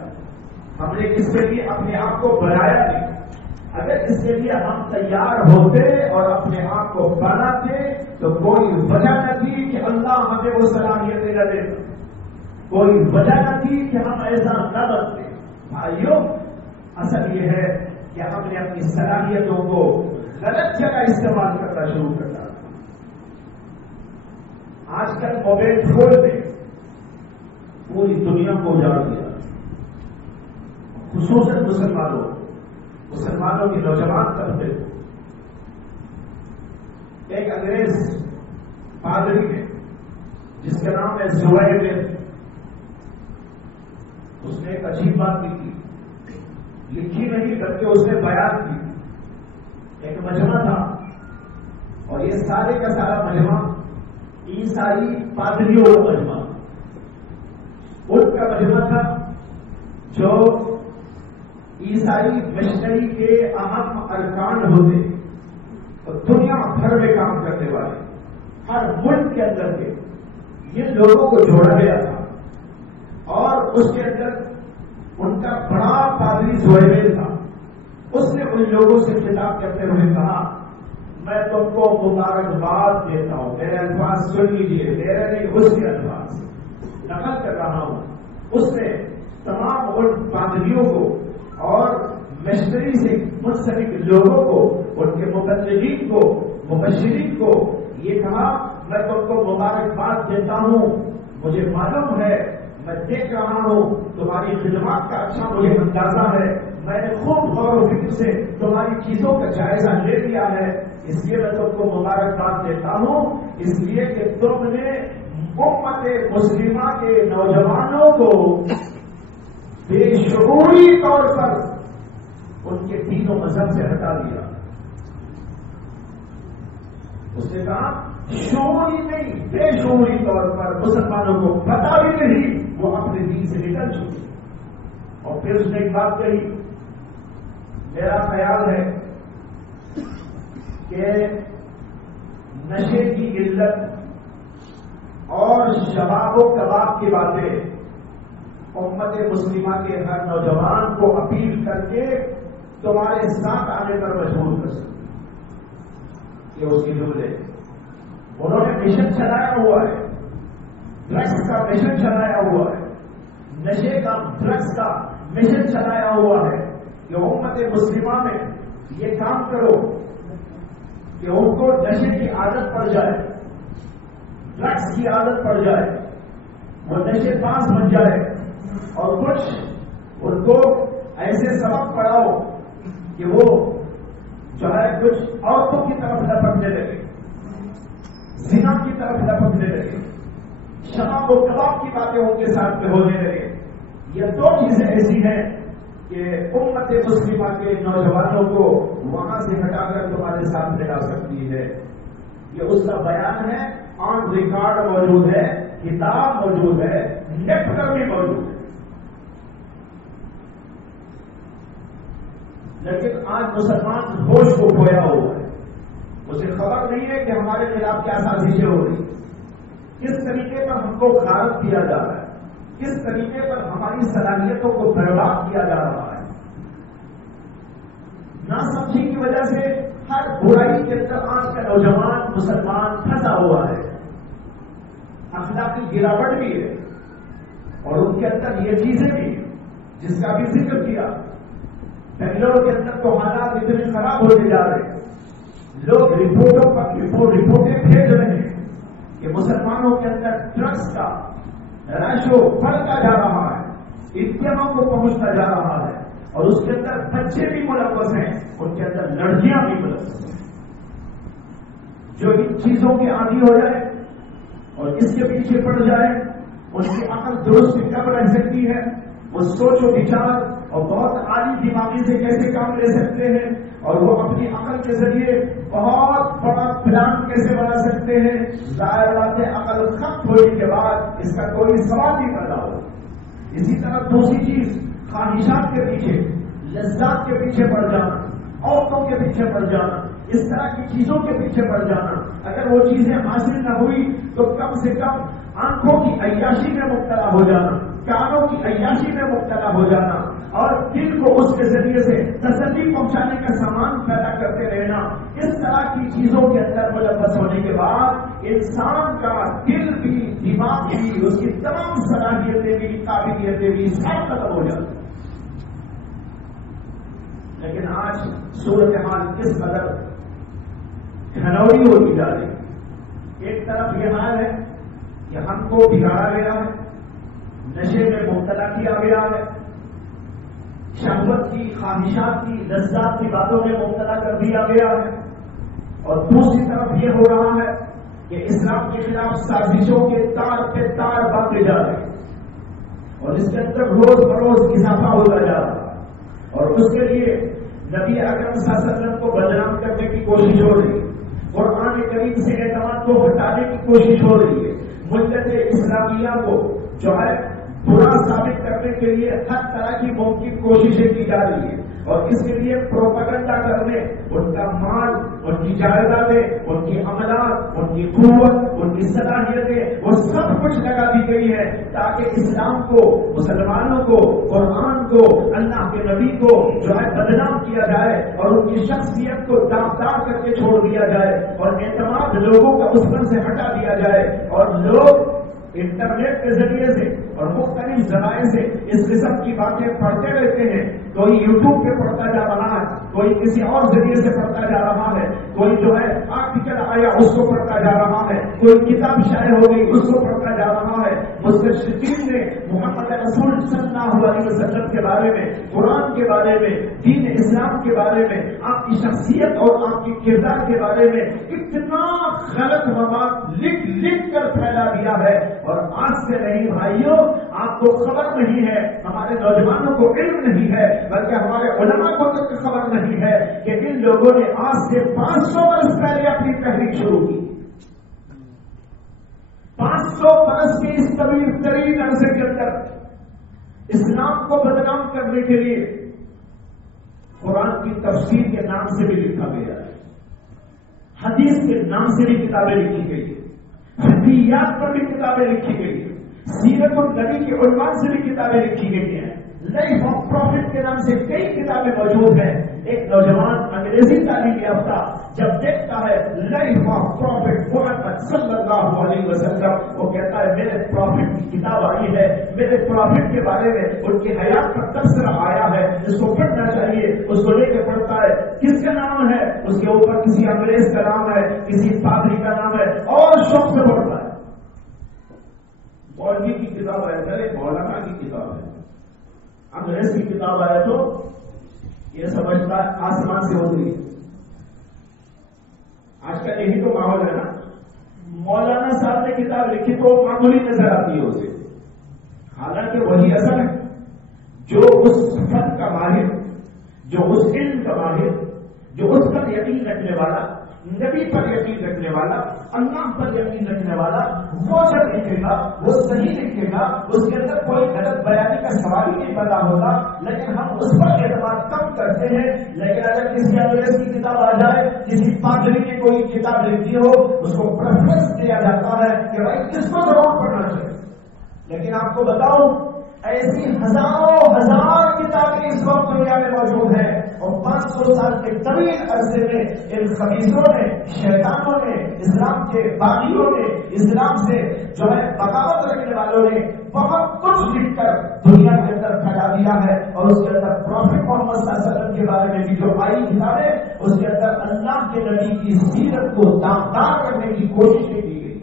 ہم نے اس کے لیے اپنے آپ کو بنایا نہیں۔ اگر اس کے لیے ہم تیار ہوتے اور اپنے آپ کو بناتے تو کوئی وجہ نہ تھی کہ اللہ ہمیں وہ صلاحیتیں نہ دے، کوئی وجہ نہ تھی کہ ہم ایسا نہ بنتے۔ بھائیوں، اصل یہ ہے کہ ہم نے اپنی صلاحیتوں کو غلط جگہ استعمال کرنا شروع کر دیا۔ آج کل موبائل فون نے پوری دنیا کو اجاڑ دیا، خصوصاً مسلمانوں کی نوجوان طبقے کو۔ ایک انگریز پادری ہے جس کا نام ہے زوائر، اس نے ایک عجیب بات لکھی نہیں بلکہ اس نے بیان کی۔ ایک مجمع تھا اور یہ سارے کا سارا مجمع عیسائی پادریوں کا مجمع، ان کا مجمع تھا جو عیسائی مشنری کے اہم ارکان ہوتے اور دنیا بھر میں کام کرنے والے، ہر ملک کے اندر کے یہ لوگوں کو جوڑا گیا تھا۔ اور اس کے اندر ان کا بڑا پادری زویل تھا، اس نے ان لوگوں سے خطاب کرتے ہوئے کہا، میں تم کو مبارکباد دیتا ہوں، میرے الفاظ سن لیجیے، میرے نہیں اس کے الفاظ نقل کر رہا ہوں۔ اس نے تمام ان پادریوں کو اور مشنری سے منسلک لوگوں کو، ان کے مبلغین کو، مبشرین کو یہ کہا، میں تم کو مبارکباد دیتا ہوں، مجھے معلوم ہے، میں دیکھ رہا ہوں تمہاری خدمات کا اچھا مجھے اندازہ ہے، میں نے خوب غور و فکر سے تمہاری چیزوں کا جائزہ لے لیا ہے، اس لیے میں تم کو مبارکباد دیتا ہوں، اس لیے کہ تم نے امت مسلمہ کے نوجوانوں کو بے شعوری طور پر ان کے دین و مذہب سے ہٹا دیا۔ اس نے کہا شعوری نہیں، بے شعوری طور پر مسلمانوں کو پتا بھی نہیں وہ اپنے دین سے نکل چکے۔ اور پھر اس نے ایک بات کہی، میرا خیال ہے کہ نشے کی علت اور شباب و کباب کی باتیں امت مسلمہ کے ہر نوجوان کو اپیل کر کے تمہارے ساتھ آنے پر مجبور کر سکتے۔ یہ اس کی جملے، انہوں نے مشن چلایا ہوا ہے، ڈرگس کا مشن چلایا ہوا ہے، نشے کا ڈرگس کا مشن چلایا ہوا ہے کہ امت مسلمہ میں یہ کام کرو کہ ان کو نشے کی عادت پڑ جائے، ڈرگس کی عادت پڑ جائے، وہ نشے باز بن جائے، اور کچھ ان کو ایسے سبق پڑھاؤ کہ وہ جو ہے کچھ عورتوں کی طرف لپکنے لگے، زنا کی طرف لپکنے لگے، شراب و کباب کی باتیں ان کے ساتھ میں ہونے لگے۔ یہ دو چیزیں ایسی ہیں کہ امت مسلمہ کے نوجوانوں کو وہاں سے ہٹا کر تمہارے سامنے لا سکتی ہے۔ یہ اس کا بیان ہے، آن ریکارڈ موجود ہے، کتاب موجود ہے، نیٹ پر بھی موجود ہے۔ لیکن آج مسلمان ہوش کو کھویا ہوا ہے، اسے خبر نہیں ہے کہ ہمارے خلاف کیا سازشیں ہو رہی، کس طریقے پر ہم کو غارت کیا جا رہا ہے، کس طریقے پر ہماری صلاحیتوں کو برباد کیا جا رہا ہے۔ اندر آج کا نوجوان مسلمان پھنسا ہوا ہے، اخلاقی گراوٹ بھی ہے، اور ان کے اندر یہ چیزیں بھی جس کا بھی ذکر کیا، بنگلور کے اندر تو حالات اتنے خراب ہوتے جا رہے ہیں، لوگ رپورٹوں پر رپورٹیں بھیج رہے ہیں کہ مسلمانوں کے اندر ڈرگس کا رشو بڑھتا جا رہا ہے، انتہا کو پہنچتا جا رہا ہے، اور اس کے اندر بچے بھی ملوث ہیں، ان کے اندر لڑکیاں بھی ملوث ہیں۔ جو ان چیزوں کے عادی ہو جائے اور اس کے پیچھے پڑ جائے، ان کی عقل درست کب رہ سکتی ہے، وہ سوچ و وچار اور بہت عالی دماغی سے کیسے کام لے سکتے ہیں، اور وہ اپنی عقل کے ذریعے بہت بڑا پلان کیسے بنا سکتے ہیں، ظاہر بات ہے عقل ختم ہونے کے بعد اس کا کوئی سوال نہیں پیدا ہو۔ اسی طرح دوسری چیز، خواہشات کے پیچھے، لذات کے پیچھے پڑ جانا، عورتوں کے پیچھے پڑ جانا، اس طرح کی چیزوں کے پیچھے پڑ جانا، اگر وہ چیزیں حاصل نہ ہوئی تو کم سے کم آنکھوں کی عیاشی میں مبتلا ہو جانا، کانوں کی عیاشی میں مبتلا ہو جانا، اور دل کو اس کے ذریعے سے تسلی پہنچانے کا سامان پیدا کرتے رہنا، اس طرح کی چیزوں کے اندر ملوث ہونے کے بعد انسان کا دل بھی، دماغ بھی، اس کی تمام صلاحیتیں بھی، قابلیتیں بھی سب ختم ہو جاتی۔ لیکن آج صورتحال کس قدر گھنوری ہوتی جا رہی ہے۔ ایک طرف یہ حال ہے کہ ہم کو بگاڑا گیا ہے، نشے میں مبتلا کیا گیا ہے، شہوت کی، خواہشات کی، لذات کی باتوں میں مبتلا کر دیا گیا ہے، اور دوسری طرف یہ ہو رہا ہے کہ اسلام کے خلاف سازشوں کے تار پہ تار باندھے جا رہے ہیں، اور اس کے اندر روز بروز اضافہ ہوتا جا رہا ہے، اور اس کے لیے نبی اکرم صلی اللہ علیہ وسلم کو بدنام کرنے کی کوشش ہو رہی ہے، قرآن کریم سے اعتماد کو ہٹانے کی کوشش ہو رہی ہے، ملت اسلامیہ کو جو ہے برا ثابت کرنے کے لیے ہر طرح کی ممکن کوششیں کی جا رہی ہیں، اور اس کے لیے پروپیگنڈا کرنے، ان کا مال، ان کی جائیدادیں، ان کی عملات، ان کی قوت، ان کی صلاحیتیں، وہ سب کچھ لگا دی گئی ہے تاکہ اسلام کو، مسلمانوں کو، قرآن کو، اللہ کے نبی کو جو ہے بدنام کیا جائے، اور ان کی شخصیت کو داغدار کر کے چھوڑ دیا جائے، اور اعتماد لوگوں کا اس پر سے ہٹا دیا جائے، اور لوگ انٹرنیٹ کے ذریعے سے اور مختلف ذرائع سے اس قسم کی باتیں پڑھتے رہتے ہیں، کوئی یوٹیوب پہ پڑھتا جا رہا ہے، کوئی کسی اور ذریعے سے پڑھتا جا رہا ہے، کوئی جو ہے آرٹیکل آیا اس کو پڑھتا جا رہا ہے، کوئی کتاب شائع ہو گئی اس کو پڑھتا جا رہا ہے۔ مستشرقین نے محمد رسول صلی اللہ علیہ وسلم کے بارے میں، قرآن کے بارے میں، دین اسلام کے بارے میں، آپ کی شخصیت اور آپ کی کردار کے بارے میں اتنا غلط مواد لکھ لکھ کر پھیلا دیا ہے، اور آج سے نہیں بھائیوں، آپ کو خبر نہیں ہے، ہمارے نوجوانوں کو علم نہیں ہے، بلکہ ہمارے علماء کو تک خبر نہیں ہے کہ ان لوگوں نے آج سے 500 برس پہلے اپنی تحریک شروع کی۔ 500 برس کے اس طویل ترین عرصے کے اندر اسلام کو بدنام کرنے کے لیے قرآن کی تفسیر کے نام سے بھی لکھا گیا ہے، حدیث کے نام سے بھی کتابیں لکھی گئی ہیں، حدیثیات پر بھی کتابیں لکھی گئی ہیں، سیرت النبی کے عنوان سے بھی کتابیں لکھی گئی ہیں، لائف آف پروفٹ کے نام سے کئی کتابیں موجود ہیں۔ ایک نوجوان انگریزی تعلیم یافتہ جب دیکھتا ہے لائف آف پروفٹ محمد صلی اللہ علیہ وسلم، وہ کہتا ہے میرے پروفٹ کی کتاب آئی ہے، میرے پروفٹ کے بارے میں ان کی حیات کا تبصرہ آیا ہے، اس کو پڑھنا چاہیے، اس کو لے کے پڑھتا ہے۔ کس کا نام ہے؟ اس کے اوپر کسی انگریز کا نام ہے، کسی پادری کا نام ہے، اور شوق سے پڑھتا ہے۔ مولوی کی کتاب ہے، چلے مولانا کی کتاب ہے، انگریز کی کتاب آئے تو یہ سمجھتا ہے آسمان سے اتری ہے۔ آج کل یہی تو ماحول ہے نا، مولانا صاحب نے کتاب لکھی تو معمولی نظر آتی ہے اسے، حالانکہ وہی اصل ہے جو اس فن کا ماہر، جو اس علم کا ماہر، جو اس پر یقین رکھنے والا، نبی پر یقین رکھنے والا، اللہ پر یقین رکھنے والا، وہ جب لکھے گا وہ صحیح لکھے گا، اس کے اندر کوئی غلط بیانی کا سوال ہی نہیں پیدا ہوگا۔ لیکن ہم اس پر اعتماد کم کرتے ہیں، لیکن اگر کسی انگریز کی کتاب آ جائے، کسی پادری کی کوئی کتاب لکھی ہو، اس کو پریفرنس دیا جاتا ہے کہ بھائی کس کو ضرور پڑھنا چاہیے۔ لیکن آپ کو بتاؤں ایسی ہزاروں ہزار کتابیں اس وقت دنیا میں موجود ہیں، اور 500 سال کے طویل عرصے میں ان خبیثوں نے، شیطانوں نے، اسلام کے باغیوں نے، اسلام سے جو ہے بغاوت رکھنے والوں نے بہت کچھ لکھ کر دنیا کے اندر پھیلا دیا ہے، اور اس کے اندر پروفٹ محمد صلی اللہ علیہ وسلم کے بارے میں بھی جو آئی کتابیں، اس کے اندر اللہ کے نبی کی سیرت کو داغدار کرنے کی کوشش کی گئی۔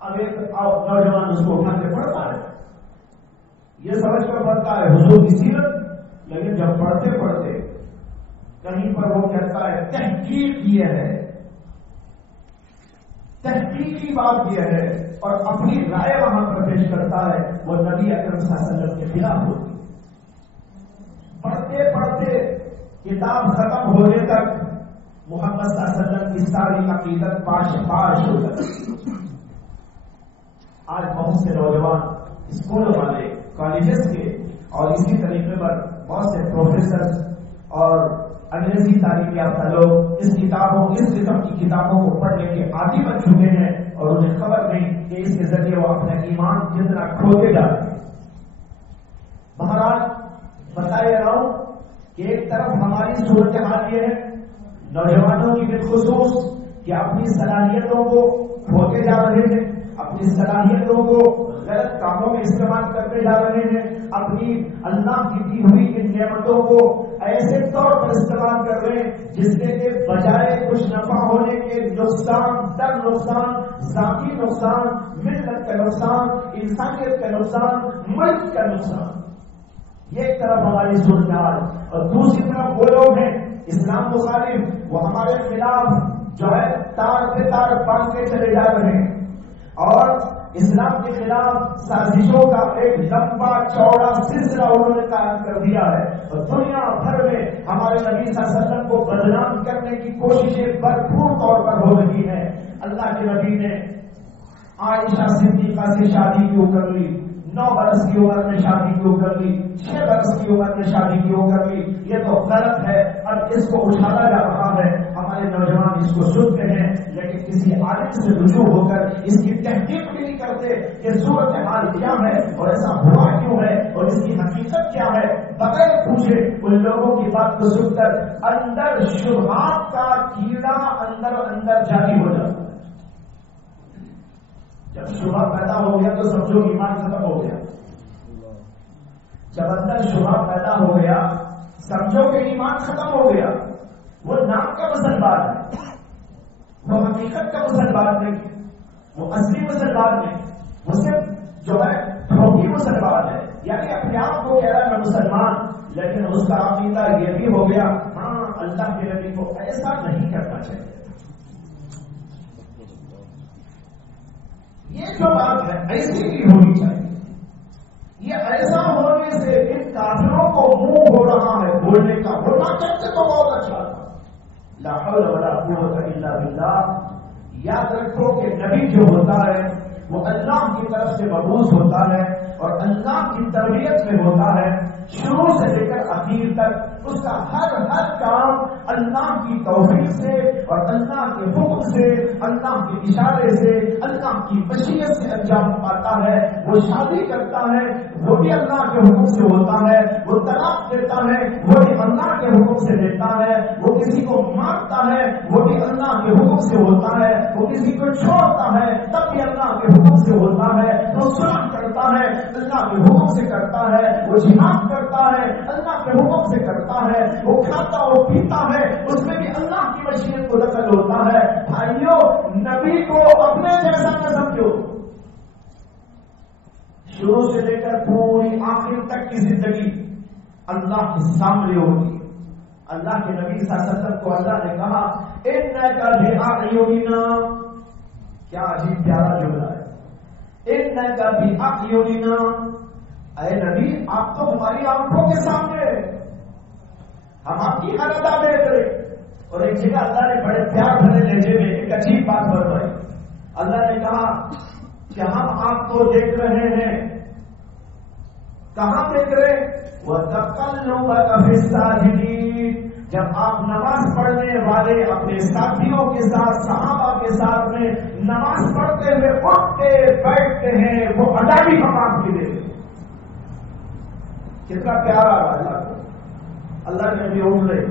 اب ایک نوجوان اس کو اٹھا کے پڑھتا ہے، یہ سمجھ کر پڑھتا ہے حضور کی سیرت، لیکن جب پڑھتے پڑھتے کہیں پر وہ کہتا ہے تحقیق یہ ہے، تحقیقی بات یہ ہے، اور اپنی رائے وہاں پر پیش کرتا ہے، وہ نبی اکرم صلی اللہ علیہ وسلم کے خلاف ہوتی۔ پڑھتے پڑھتے کتاب ختم ہونے تک محمد صلی اللہ علیہ وسلم کی ساری عقیدت پاش پاش ہو جاتی۔ آج بہت سے نوجوان اسکول والے، کالجز کے، اور اسی طریقے پر بہت سے پروفیسر اور انگریزی تعلیم یافتہ لوگ اس قسم کی کتابوں کو پڑھنے کے عادی بن چکے ہیں، اور انہیں خبر نہیں کہ اس کے ذریعے وہ اپنا ایمان کتنا کھوتے جا رہے ہیں۔ بہرحال بتایا رہا ہوں کہ ایک طرف ہماری صورتحال یہ ہے نوجوانوں کی بالخصوص کہ اپنی صلاحیتوں کو کھوتے جا رہے ہیں، اپنی صلاحیتوں کو غلط کاموں میں استعمال کرتے جا رہے ہیں، اپنی اللہ کی دی ہوئی ان نعمتوں کو ایسے طور پر استعمال کر رہے ہیں جس کے بجائے کچھ نفع ہونے کے نقصان در نقصان، ذاتی نقصان، ملت کا نقصان، انسانیت کا نقصان، ملک کا نقصان۔ یہ ایک طرف ہماری صورتحال، اور دوسری طرف وہ لوگ ہیں اسلام مخالف، وہ ہمارے خلاف جو ہے تار پہ تار باندھتے چلے جا رہے ہیں، اور اسلام کے خلاف سازشوں کا ایک لمبا چوڑا سلسلہ انہوں نے قائم کر دیا ہے، اور دنیا بھر میں ہمارے نبی صلی اللہ علیہ وسلم کو بدنام کرنے کی کوششیں بھرپور طور پر ہو رہی ہیں۔ اللہ کے نبی نے عائشہ صدیقہ سے شادی کیوں کر لی، 9 برس کی عمر میں شادی کیوں کر لی، 6 برس کی عمر میں شادی کیوں کر لی؟ یہ تو غلط ہے، اب اس کو اٹھایا جا رہا ہے، ہمارے نوجوان اس کو سنتے ہیں، لیکن کسی عالم سے رجوع ہو کر اس کی تحقیق بھی نہیں کرتے کہ صورتحال کیا ہے اور ایسا ہوا کیوں ہے اور اس کی حقیقت کیا ہے۔ بغیر پوچھے ان لوگوں کی بات کو سن کر اندر شبہات کا کیڑا اندر جاری ہو جاتا ہے۔ جب شبہ پیدا ہو گیا تو سمجھو ایمان ختم ہو گیا۔ جب اندر شبہ پیدا ہو گیا سمجھو کہ ایمان ختم ہو گیا۔ وہ نام کا مسلمان ہے، وہ حقیقت کا مسلمان نہیں، وہ اصلی مسلمان نہیں، وہ صرف جو ہے دھوکی مسلمان ہے، یعنی اپنے آپ کو کہہ رہا ہے میں مسلمان، لیکن اس کا عقیدہ یہ بھی ہو گیا ہاں اللہ کے نبی کو ایسا نہیں کرنا چاہیے۔ یہ جو بات ہے ایسی نہیں ہونی چاہیے، یہ ایسا ہونے سے ان کافروں کو منہ ہو رہا ہے بولنے کا، بولنا چاہتے تو بہت اچھا تھا۔ لا حول ولا قوت الا باللہ۔ یاد رکھو کہ نبی جو ہوتا ہے وہ اللہ کی طرف سے مبعوث ہوتا ہے اور اللہ کی تربیت میں ہوتا ہے، شروع سے لے کر اخیر تک اس کا ہر کام اللہ کی توفیق سے اور اللہ کے حکم سے، اللہ کے اشارے سے، اللہ کی مشیت سے انجام پاتا ہے۔ وہ شادی کرتا ہے وہ بھی اللہ کے حکم سے ہوتا ہے، وہ طلاق دیتا ہے وہ بھی اللہ کے حکم سے دیتا ہے، وہ کسی کو مارتا ہے وہ بھی اللہ کے حکم سے ہوتا ہے، وہ کسی کو چھوڑتا ہے تب بھی اللہ کے حکم سے ہوتا ہے، وہ صلح کرتا ہے اللہ کے حکم سے کرتا ہے، وہ جہاد کرتا ہے اللہ کے حکم سے کرتا ہے، وہ کھاتا اور پیتا ہے اس میں بھی اللہ کی مشیت کو دخل ہوتا ہے۔ بھائیو نبی کو اپنے جیسا نہ سمجھو، شروع سے لے کر پوری آخر تک کی زندگی اللہ کے سامنے ہوگی۔ اللہ کے نبی صلی اللہ علیہ وسلم کو اللہ نے کہا انک بأعیننا، کیا عجیب پیارا جملہ ہے، انک بأعیننا، اے نبی آپ تو ہماری آنکھوں کے سامنے، ہم آپ کی ہر ادا دیکھ رہے۔ اور ایک جگہ اللہ نے بڑے پیار بھرے لہجے میں ایک عجیب بات فرمائی، اللہ نے کہا کہ ہم آپ کو دیکھ رہے ہیں، کہاں دیکھ رہے؟ وَتَقَلُّبَكَ فِي السَّاجِدِينَ، جب آپ نماز پڑھنے والے اپنے ساتھیوں کے ساتھ، صحابہ کے ساتھ میں نماز پڑھتے ہوئے اٹھتے بیٹھتے ہیں، وہ ادا بھی ہم آپ کی دیکھ۔ کتنا پیارا اللہ کو، اللہ اللہ کے نبی اٹھ رہے،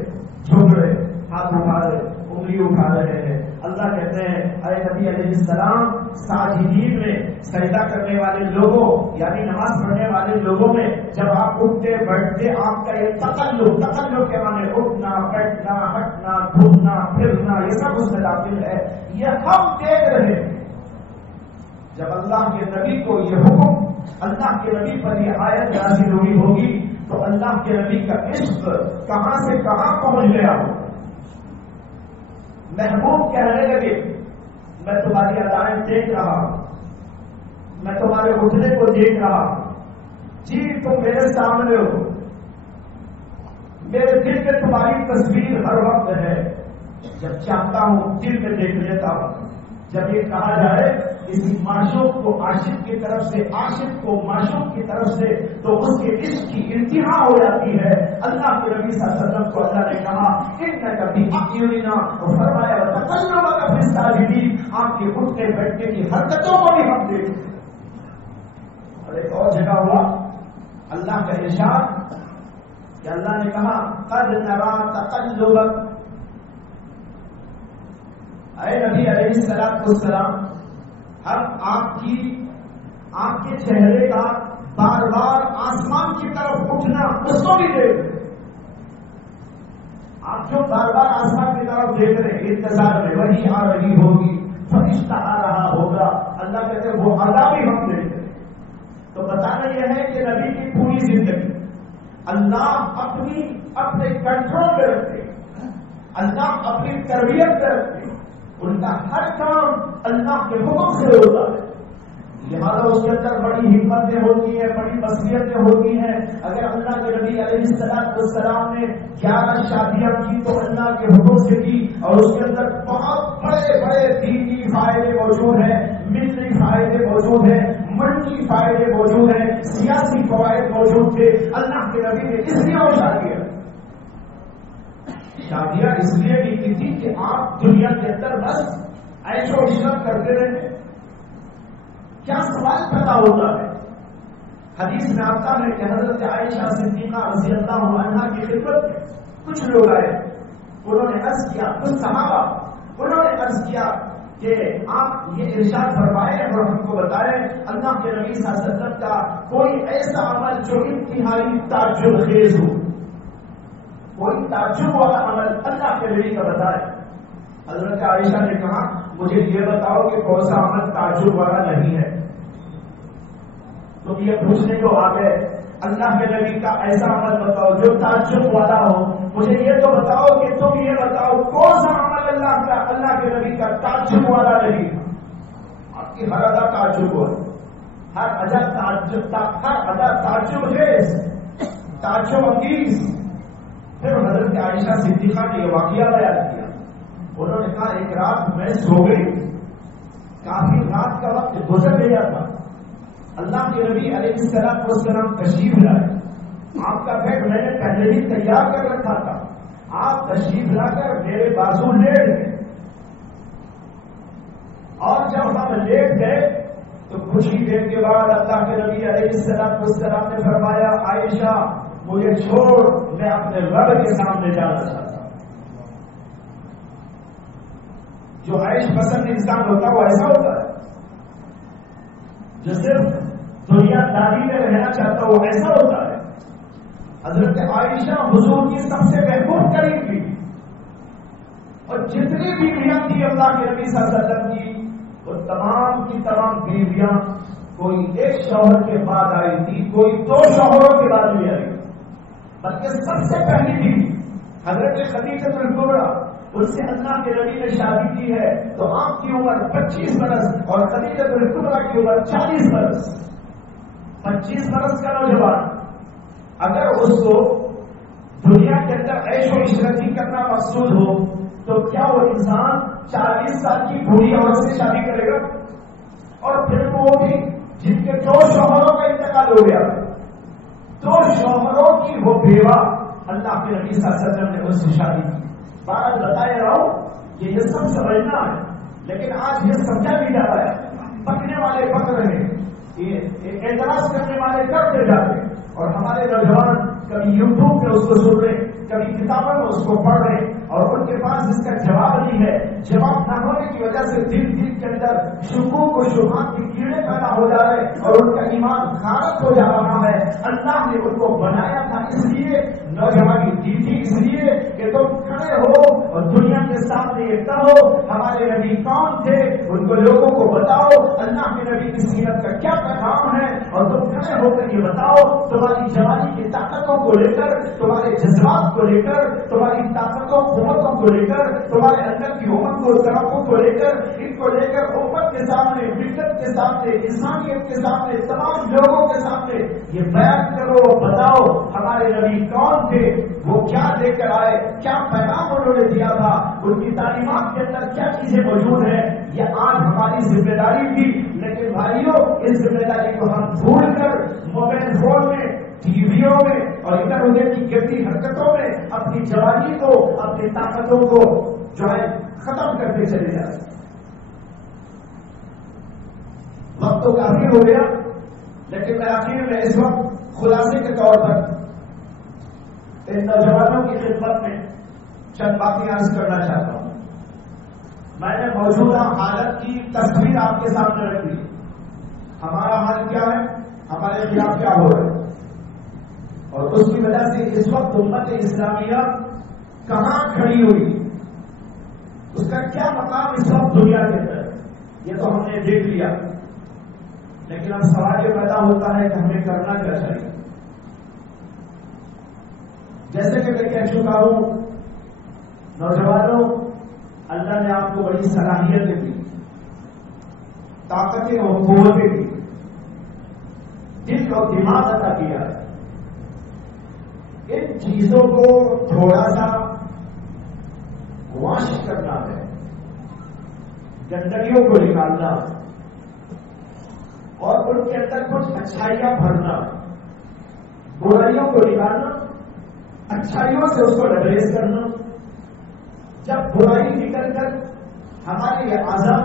جھک رہے، ہاتھ اٹھا رہے، انگلی اٹھا رہے ہیں. اللہ کہتے ہیں اے نبی علیہ السلام، ساجدین میں سجدہ کرنے والے لوگوں یعنی نماز پڑھنے والے لوگوں میں جب آپ اٹھتے بیٹھتے آپ کا یہ تقلب کے معنی اٹھنا بیٹھنا ہٹنا گھومنا پھرنا یہ سب اس میں داخل ہے. یہ ہم دیکھ رہے ہیں. جب اللہ کے نبی کو یہ حکم، اللہ کے نبی پر یہ آیت نازل ہوئی ہوگی تو اللہ کے نبی کا عشق کہاں سے کہاں پہنچ گیا ہو. محبوب کہنے لگے میں تمہاری ادائیں دیکھ رہا ہوں، میں تمہارے اٹھنے کو دیکھ رہا ہوں، جی تم میرے سامنے ہو، میرے دل میں تمہاری تصویر ہر وقت ہے. جب چاہتا ہوں دل میں دیکھ لیتا ہوں. جب یہ کہا جائے کسی معشوق کو عاشق کی طرف سے، عاشق کو معشوق کی طرف سے، تو اس کے عشق کی انتہا ہو جاتی ہے. اللہ کے نبی صلی اللہ علیہ وسلم کو اللہ نے کہا انک فی اعیننا، اور فرمایا وتقلبک فی الساجدین، آپ کے اٹھنے بیٹھنے کی حرکتوں کو بھی ہم دیکھتے ہیں. اور ایک اور جگہ ہوا اللہ کا ارشاد کہ اللہ نے کہا قد نرا تقلبک. اے نبی علیہ السلام، ہم آپ کے چہرے کا بار بار آسمان کی طرف اٹھنا اس کو بھی دیکھ رہے. آپ جو بار بار آسمان کی طرف دیکھ رہے ہیں انتظار میں وہی آ رہی ہوگی، فرشتہ آ رہا ہوگا. اللہ کہتے ہیں وہ آدھا بھی ہم دیکھ رہے. تو بتانا یہ ہے کہ نبی کی پوری زندگی اللہ اپنے کنٹرول میں رکھتے، اللہ اپنی تربیت میں رکھتے، ان کا ہر کام اللہ کے حکم سے ہوتا ہے. لہٰذا اس کے اندر بڑی حکمتیں ہوتی ہیں، بڑی مصلحتیں ہوتی ہیں. اگر اللہ کے نبی علیہ السلام نے 11 شادیاں کی تو اللہ کے حکم سے کی، اور اس کے اندر بہت بڑے بڑے دینی فائدے موجود ہیں، ملکی فائدے موجود ہیں، ملکی فائدے موجود ہیں، سیاسی فوائد موجود تھے. اللہ کے نبی نے اس لیے وہ شادیاں اس لیے نہیں کی تھی کہ آپ دنیا کے اندر بس عیش و عشرت کرتے رہے. کیا سوال پیدا ہوتا ہے؟ حدیث میں آتا ہے کہ حضرت عائشہ صدیقہ رضی اللہ عنہا کی خدمت میں کچھ لوگ آئے، انہوں نے عرض کیا، کچھ صحابہ انہوں نے عرض کیا کہ آپ یہ ارشاد فرمائیں اور ہم کو بتائیں اللہ کے نبی صلی اللہ علیہ وسلم کا کوئی ایسا عمل جو انتہائی تعجب خیز ہو، کوئی تعجب والا عمل اللہ کے نبی کا بتائے. حضرت عائشہ نے کہا مجھے یہ بتاؤ کہ کون سا عمل تعجب والا نہیں ہے. تم یہ پوچھنے کو آ گئے اللہ کے نبی کا ایسا عمل بتاؤ جو تعجب والا ہو. مجھے یہ تو بتاؤ کہ تم یہ بتاؤ کون سا عمل اللہ کے نبی کا تعجب والا نہیں. آپ کی ہر ادا تعجب ہو، ہر ادا تعجب ہے، تعجب انگیز. پھر حضرت عائشہ صدیقہ نے یہ واقعہ بیان کیا. انہوں نے کہا ایک رات میں سو گئی، کافی رات کا وقت گزر گیا تھا. اللہ کے نبی علیہ السلام تشریف لائے. آپ کا بیڈ میں نے پہلے ہی تیار کر رکھا تھا. آپ تشریف لا کر میرے بازو لیٹ گئے، اور جب ہم لیٹ گئے تو کچھ ہی دیر کے بعد اللہ کے نبی علیہ السلام نے فرمایا عائشہ مجھے چھوڑ، میں اپنے رب کے سامنے جانا چاہتا ہوں. جو عیش پسند انسان ہوتا ہے وہ ایسا ہوتا ہے، جو صرف دنیا داری میں رہنا چاہتا ہے وہ ایسا ہوتا ہے. حضرت عائشہ حضور کی سب سے محبوب قریب تھی، اور جتنی بیویاں تھی اللہ کے نبی صلی اللہ علیہ وسلم کی وہ تمام کی تمام بیویاں کوئی ایک شوہر کے بعد آئی تھی، کوئی 2 شوہروں کے بعد بھی آئی، بلکہ سب سے پہلی بھی حضرت خدیجہ الکبریٰ، اس سے اللہ کے نبی نے شادی کی ہے تو آپ کی عمر 25 برس اور خدیجہ الکبریٰ کی عمر 40 برس. 25 برس کا نوجوان اگر اس کو دنیا کے اندر عیش و عشرت کرنا مقصود ہو تو کیا وہ انسان 40 سال کی بوڑھی عورت سے شادی کرے گا؟ اور پھر وہ بھی جن کے 2 شوہروں کا انتقال ہو گیا، 2 شوہروں کی وہ بیوہ اللہ کے نبی صلی اللہ علیہ وسلم نے اس سے شادی کی. بات بتایا رہا ہوں کہ یہ سب سمجھنا ہے، لیکن آج یہ سمجھا بھی جا رہا ہے. پکنے والے پک رہے ہیں، اعتراض کرنے والے کرتے جاتے ہیں، اور ہمارے نوجوان کبھی یوٹیوب پہ اس کو سن رہے کبھی کتابوں میں اس کو پڑھ رہے اور ان کے پاس اس کا جواب نہیں ہے. جواب نہ ہونے کی وجہ سے دل کے اندر شکوک و شبہات کے کیڑے پیدا ہو جا رہے اور ان کا ایمان غارت ہو جا رہا ہے. اللہ نے ان کو بنایا تھا اس لیے، نوجوانی دی تھی اس لیے کہ تم کھڑے ہو اور دنیا کے سامنے یہ کہو ہمارے نبی کون تھے، ان کو لوگوں کو بتاؤ اللہ کے نبی کی سیرت کا کیا پیغام ہے، اور تم کھڑے ہو کر یہ بتاؤ تمہاری جوانی کی طاقتوں کو لے کر، تمہارے جذبات کو لے کر، تمہاری طاقتوں قوتوں کو لے کر، تمہارے اندر کی امت کو طرفوں کو لے کر، ان کو لے کر امت کے سامنے، ملت کے سامنے، انسانیت کے سامنے، تمام لوگوں کے سامنے یہ بیان کرو، بتاؤ ہمارے نبی کون تھے، وہ کیا لے کر آئے، کیا پیغام انہوں نے دیا تھا، ان کی تعلیمات کے اندر کیا چیزیں موجود ہیں. یہ آج ہماری ذمہ داری تھی، لیکن بھائیوں اس ذمہ داری کو ہم بھول کر موبائل فون میں، ٹی ویوں میں اور ادھر ادھر کی گندی حرکتوں میں اپنی جوانی کو، اپنی طاقتوں کو جو ہے ختم کرتے چلے جاتے. وقت تو کافی ہو گیا، لیکن میں آخر میں اس وقت خلاصے کے طور پر ان نوجوانوں کی خدمت میں چند باتیں عرض کرنا چاہتا ہوں. میں نے موجودہ حالت کی تصویر آپ کے سامنے رکھ دی. ہمارا حال کیا ہے، ہمارے خلاف کیا ہو رہا ہے، اور اس کی وجہ سے اس وقت امت اسلامیہ کہاں کھڑی ہوئی، اس کا کیا مقام اس وقت دنیا کے اندر، یہ تو ہم نے دیکھ لیا. لیکن اب سوال یہ پیدا ہوتا ہے کہ ہمیں کرنا کیا چاہیے. جیسے کہ میں کہہ چکا ہوں، نوجوانوں اللہ نے آپ کو بڑی صلاحیتیں دی، طاقتیں اور قوتیں دی، دل اور دماغ عطا کیا ہے. ان چیزوں کو تھوڑا سا واش کرنا ہے، گندگیوں کو نکالنا اور ان کے اندر کچھ اچھائیاں بھرنا، برائیوں کو نکالنا، اچھائیوں سے اس کو ریپلیس کرنا. جب برائی نکل کر ہمارے یہ اعضاء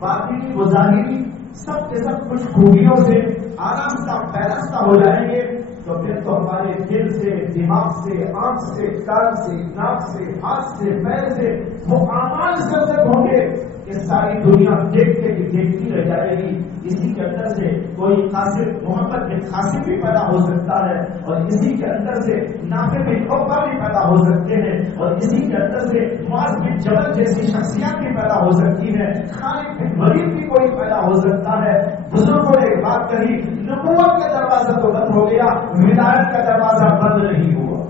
باطنی و ظاہری سب کے سب کچھ خوبیوں سے آراستہ پیراستہ ہو جائیں گے، تو پھر تو ہمارے دل سے، دماغ سے، آنکھ سے، کان سے، ناک سے، ہاتھ سے، پیر سے وہ اعمال سرزد ہوں گے کہ ساری دنیا دیکھتے ہی دیکھتی رہ جائے گی. اسی کے اندر سے کوئی قاسم محمد بن قاسم بھی پیدا ہو سکتا ہے، اور اسی کے اندر سے نافع بن عقبہ بھی پیدا ہو سکتے ہیں، اور اسی کے اندر سے معاذ بن جبل جیسی شخصیات بھی پیدا ہو سکتی ہیں، خالد بن ولید بھی کوئی پیدا ہو سکتا ہے. بزرگوں نے ایک بات کہی، نبوت کا دروازہ تو بند ہو گیا، ولایت کا دروازہ بند نہیں ہوا.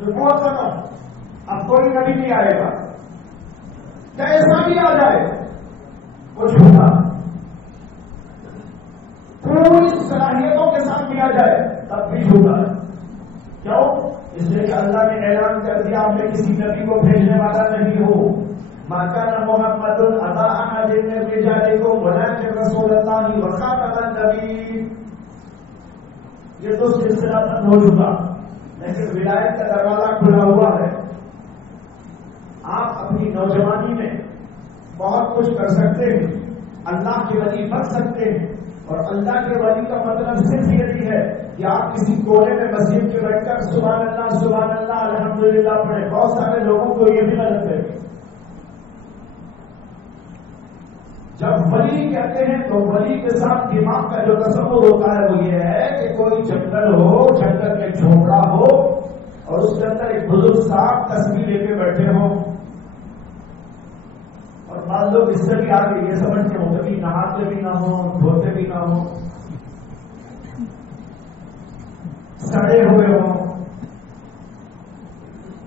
نبوت کا اب کوئی نبی نہیں آئے گا، کیسا بھی آ جائے وہ جھوٹا، پوری صلاحیتوں کے ساتھ کیا جائے تب بھی جھوٹا ہے. کیوں؟ اس لیے کہ اللہ نے اعلان کر دیا میں کسی نبی کو بھیجنے والا نہیں ہوں. ما كان محمد ابا احد من رجالكم ولكن رسول الله وخاتم النبيين. یہ تو سلسلہ بند ہو چکا، لیکن ولایت کا دروازہ کھلا ہوا ہے. آپ اپنی نوجوانی میں بہت کچھ کر سکتے ہیں، اللہ کے ولی بن سکتے ہیں، اور اللہ کے ولی کا مطلب صرف یہ نہیں ہے کہ آپ کسی کونے میں مسجد کے بیٹھ کر سبحان اللہ الحمدللہ پڑھیں. بہت سارے لوگوں کو یہ بھی غلط ہے. جب ولی کہتے ہیں تو ولی کے ساتھ دماغ کا جو تصور ہوتا ہے وہ یہ ہے کہ کوئی جنگل ہو، جنگل میں جھونپڑا ہو اور اس کے اندر ایک بزرگ صاحب تصویر لے کے بیٹھے ہوں، اور بعض لوگ اس سے بھی آگے یہ سمجھتے ہوں کبھی نہاتے بھی نہ ہوں، دھوتے بھی نہ ہوں، سڑے ہوئے ہوں،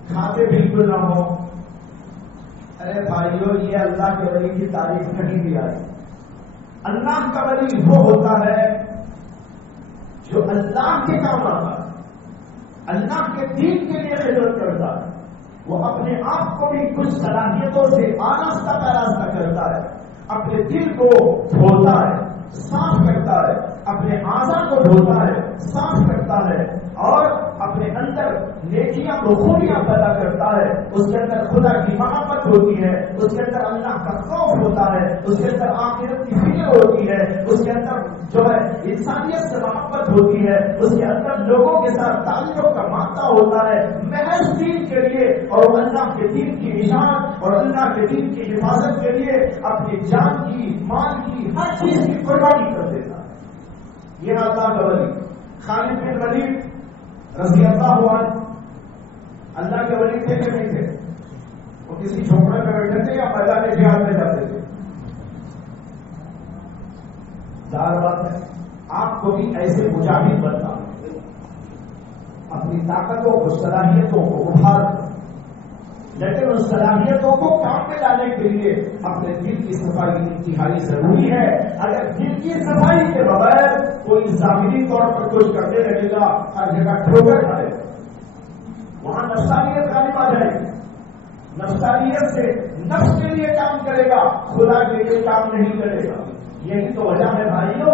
کھاتے بالکل نہ ہوں. ارے بھائیو، یہ اللہ کے ولی کی تعریف نہیں بھی آئی. اللہ کا ولی وہ ہوتا ہے جو اللہ کے کام آتا ہے، اللہ کے دین کے لیے خدمت کرتا ہے. وہ اپنے آپ کو بھی کچھ صلاحیتوں سے آراستہ پیراستہ کرتا ہے، اپنے دل کو دھوتا ہے، صاف کرتا ہے، اپنے اعضاء کو دھوتا ہے، صاف کرتا ہے، اور اپنے اندر نیکیاں و خوبیاں پیدا کرتا ہے. اس کے اندر خدا کی محبت ہوتی ہے، اس کے اندر اللہ کا خوف ہوتا ہے، اس کے اندر آخرت کی فکر ہوتی ہے، اس کے اندر جو ہے انسانیت سے محبت ہوتی ہے، اس کے اندر لوگوں کے ساتھ تعلق کا مادہ ہوتا ہے، محض دین کے لیے اور اللہ کے دین کی اشاعت اور اللہ کے دین کی حفاظت کے لیے اپنی جان کی، مال کی، ہر چیز کی قربانی کر دیتا ہے۔ یہ اللہ کا ولی خالد بن ولید رضی اللہ عنہ اللہ کے ولی تھے کہ نہیں تھے؟ وہ کسی جھونپڑے میں بیٹھے تھے یا میدان جہاد میں جاتے تھے؟ ظاہر بات ہے آپ کو بھی ایسے مجاہد بننا، اپنی طاقتوں کو، صلاحیتوں کو ابھار کر، لیکن ان صلاحیتوں کو کام میں لانے کے لیے اپنے دل کی صفائی انتہائی ضروری ہے۔ اگر دل کی صفائی کے بغیر کوئی ظاہری طور پر کچھ کرنے لگے گا، ہر جگہ ٹھوکر کھائے گا، وہاں نفسانیت غالب آ جائے گی، نفسانیت سے نفس کے لیے کام کرے گا، خدا کے لیے کام نہیں کرے گا۔ یہی تو وجہ ہے بھائیوں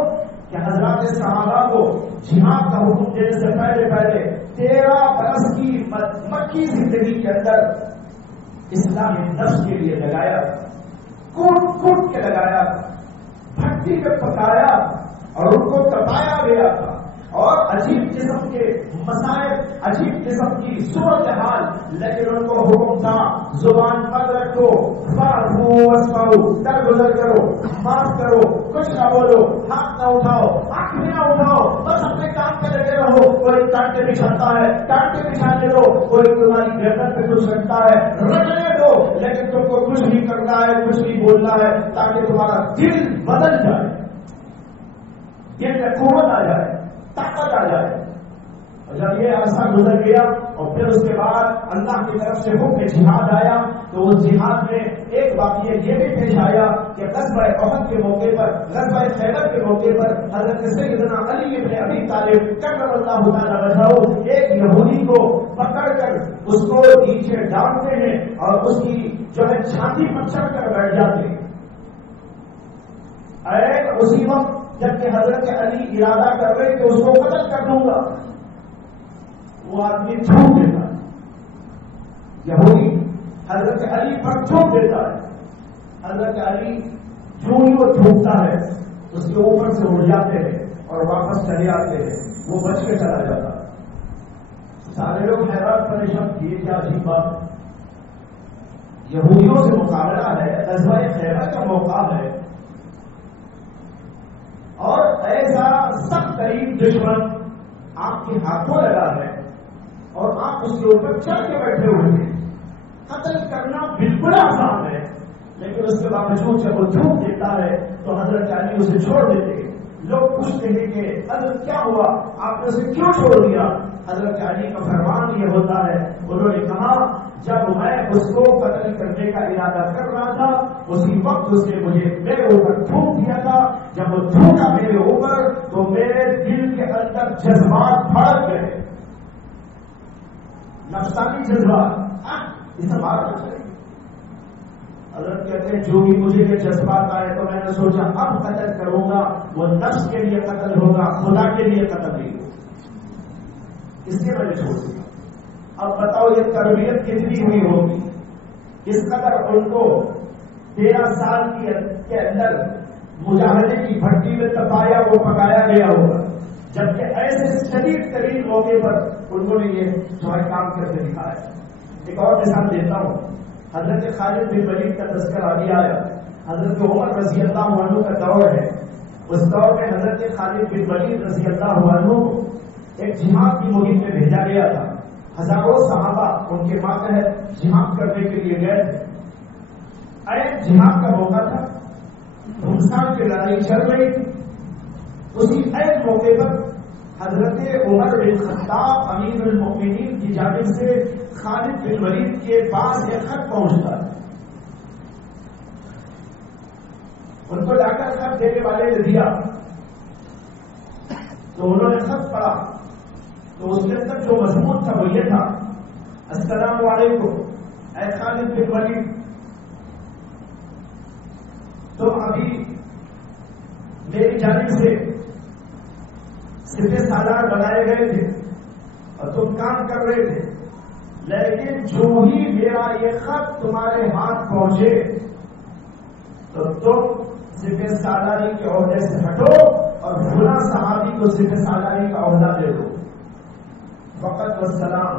کہ حضرات صحابہ کو جہاد کا حکم دینے سے پہلے 13 برس کی مکی زندگی کے اندر اسلامی نفس کے لیے لگایا، کوٹ کے لگایا، بھٹی میں پکایا اور ان کو تپایا گیا تھا، اور عجیب قسم کے مسائل، عجیب قسم کی صورتحال، لیکن ان کو حکم تھا زبان پر رکھو، درگزر کرو، معاف کرو، کچھ نہ بولو، ہاتھ نہ اٹھاؤ، آنکھ بھی نہ اٹھاؤ، بس اپنے کام پہ لگے رہو۔ کوئی ٹانٹے بچھاتا ہے، ٹانٹے بچھانے دو، کوئی تمہاری گردن پہ کچھ رکھتا ہے، رکھنے دو، لیکن تم کو کچھ نہیں کرنا ہے، کچھ نہیں بولنا ہے، تاکہ تمہارا دل بدل جائے، دل میں قوت آ جائے، طاقت آ جائے۔ اور جب یہ عرصہ گزر گیا اور پھر اس کے بعد اللہ کی طرف سے حکم جہاد آیا، تو اس جہاد میں ایک واقعہ یہ بھی پیش آیا کہ غزوہ احد کے موقع پر، غزوہ خیبر کے موقع پر حضرت سیدنا علی بن ابی طالب کرم اللہ تعالی وجہہ ایک یہودی کو پکڑ کر اس کو نیچے ڈالتے ہیں اور اس کی جو ہے چھاتی پر چڑھ کر بیٹھ جاتے ہیں۔ اسی وقت جبکہ حضرت علی ارادہ کر رہے کہ اس کو قتل کر دوں گا، وہ آدمی تھوک دیتا ہے، یہودی حضرت علی پر تھوک دیتا ہے۔ حضرت علی جو ہی وہ تھوکتا ہے اس کے اوپر سے اڑ جاتے ہیں اور واپس چلے آتے ہیں، وہ بچ کے چلا جاتا ہے۔ سارے لوگ حیران پریشان کیے، کیا عجیب بات، یہودیوں سے مقابلہ ہے، غزوہ خیبر کا موقع ہے، اور ایسا سخت ترین دشمن آپ کے ہاتھوں لگا ہے اور آپ اس کے اوپر چڑھ کے بیٹھے ہوئے ہیں۔ قتل کرنا بالکل آسان ہے، لیکن اس کے باوجود جب وہ جھوٹ دیتا ہے تو حضرت علی اسے چھوڑ دیتے ہیں۔ لوگ پوچھتے ہیں کہ حضرت کیا ہوا، آپ نے اسے کیوں چھوڑ دیا؟ حضرت علی کا فرمان یہ ہوتا ہے، انہوں نے کہا جب میں اس کو قتل کرنے کا ارادہ کر رہا تھا اسی وقت اس نے مجھے میرے اوپر تھوک دیا تھا، جب وہ تھوکا میرے اوپر تو میرے دل کے اندر جذبات بھڑک گئے، نفسانی جذبات، اسے مارنا چاہیے۔ حضرت کہتے ہیں جو بھی مجھے یہ جذبات آئے تو میں نے سوچا اب قتل کروں گا، وہ نفس کے لیے قتل ہوگا، خدا کے لیے قتل نہیں ہوگا، اس لیے میں نے چھوڑ دیا۔ اب بتاؤ یہ تربیت کتنی ہوئی ہوگی، اس قدر ان کو 13 سال کے اندر مجاہدے کی بھٹی میں تپایا وہ پکایا گیا ہوگا، جبکہ ایسے شدید ترین موقع پر انہوں نے یہ جو ہے کام کر کے دکھایا۔ ایک اور مثال دیتا ہوں، حضرت خالد بن ولید کا تذکرہ ابھی آیا، حضرت عمر رضی اللہ عنہ کا دور ہے، اس دور میں حضرت خالد بن ولید رضی اللہ عنہ ایک جہاد کی مہم میں بھیجا گیا تھا، ہزاروں صحابہ ان کے ماتحت جہاد کرنے کے لیے گئے تھے۔ ایک جہاد کا موقع تھا، ہندوستان کی لڑائی چل رہی تھی، اسی ایک موقع پر حضرت عمر بن خطاب امیر المؤمنین کی جانب سے خالد بن ولید کے پاس ایک خط پہنچتا ہے، ان کو جا کر خط دینے والے نے دیا تو انہوں نے خط پڑھا تو اس کے اندر جو مضمون تھا وہ یہ تھا، السلام علیکم اے خالد بن ولید، تم ابھی میری جانب سے سپہ سالار بنائے گئے تھے اور تم کام کر رہے تھے، لیکن جو ہی میرا یہ خط تمہارے ہاتھ پہنچے تو تم سپہ سالاری کے عہدے سے ہٹو اور فلاں صحابی کو سپہ سالاری کا عہدہ دے دو. وقت والسلام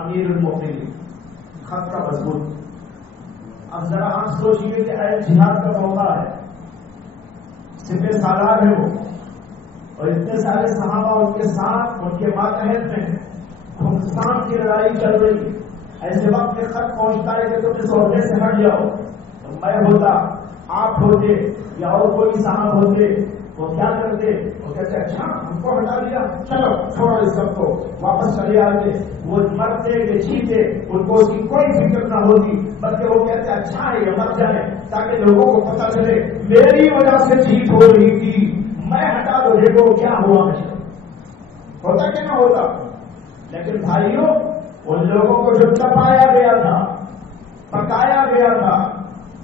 امیر المؤمنین، خط کا مضمون. اب ذرا آپ سوچیے کہ اے جہاد کا موقع ہے، سپہ سالار ہے وہ، اور اتنے سارے صحابہ ان کے ساتھ، ان کے ماتحت میں خمسان کی لڑائی چل رہی. ایسے وقت میں خط پہنچتا ہے کہ تم اس عہدے سے ہٹ جاؤ. میں ہوتا، آپ ہوتے یا اور کوئی صاحب ہوتے، وہ کیا کرتے؟ وہ کہتے اچھا ہم کو ہٹا دیا، چلو چھوڑو اس سب کو، واپس چلے آتے. وہ مرتے کہ جیتے ان کو اس کی کوئی فکر نہ ہوتی، بلکہ وہ کہتے اچھا ہے یہ مر جائے تاکہ لوگوں کو پتہ چلے میری وجہ سے جیت ہو رہی تھی، میں ہٹا دو دیکھو کیا ہوا. ہوتا کہ نہ ہوتا؟ لیکن بھائیوں، ان لوگوں کو جو تپایا گیا تھا، پکایا گیا تھا،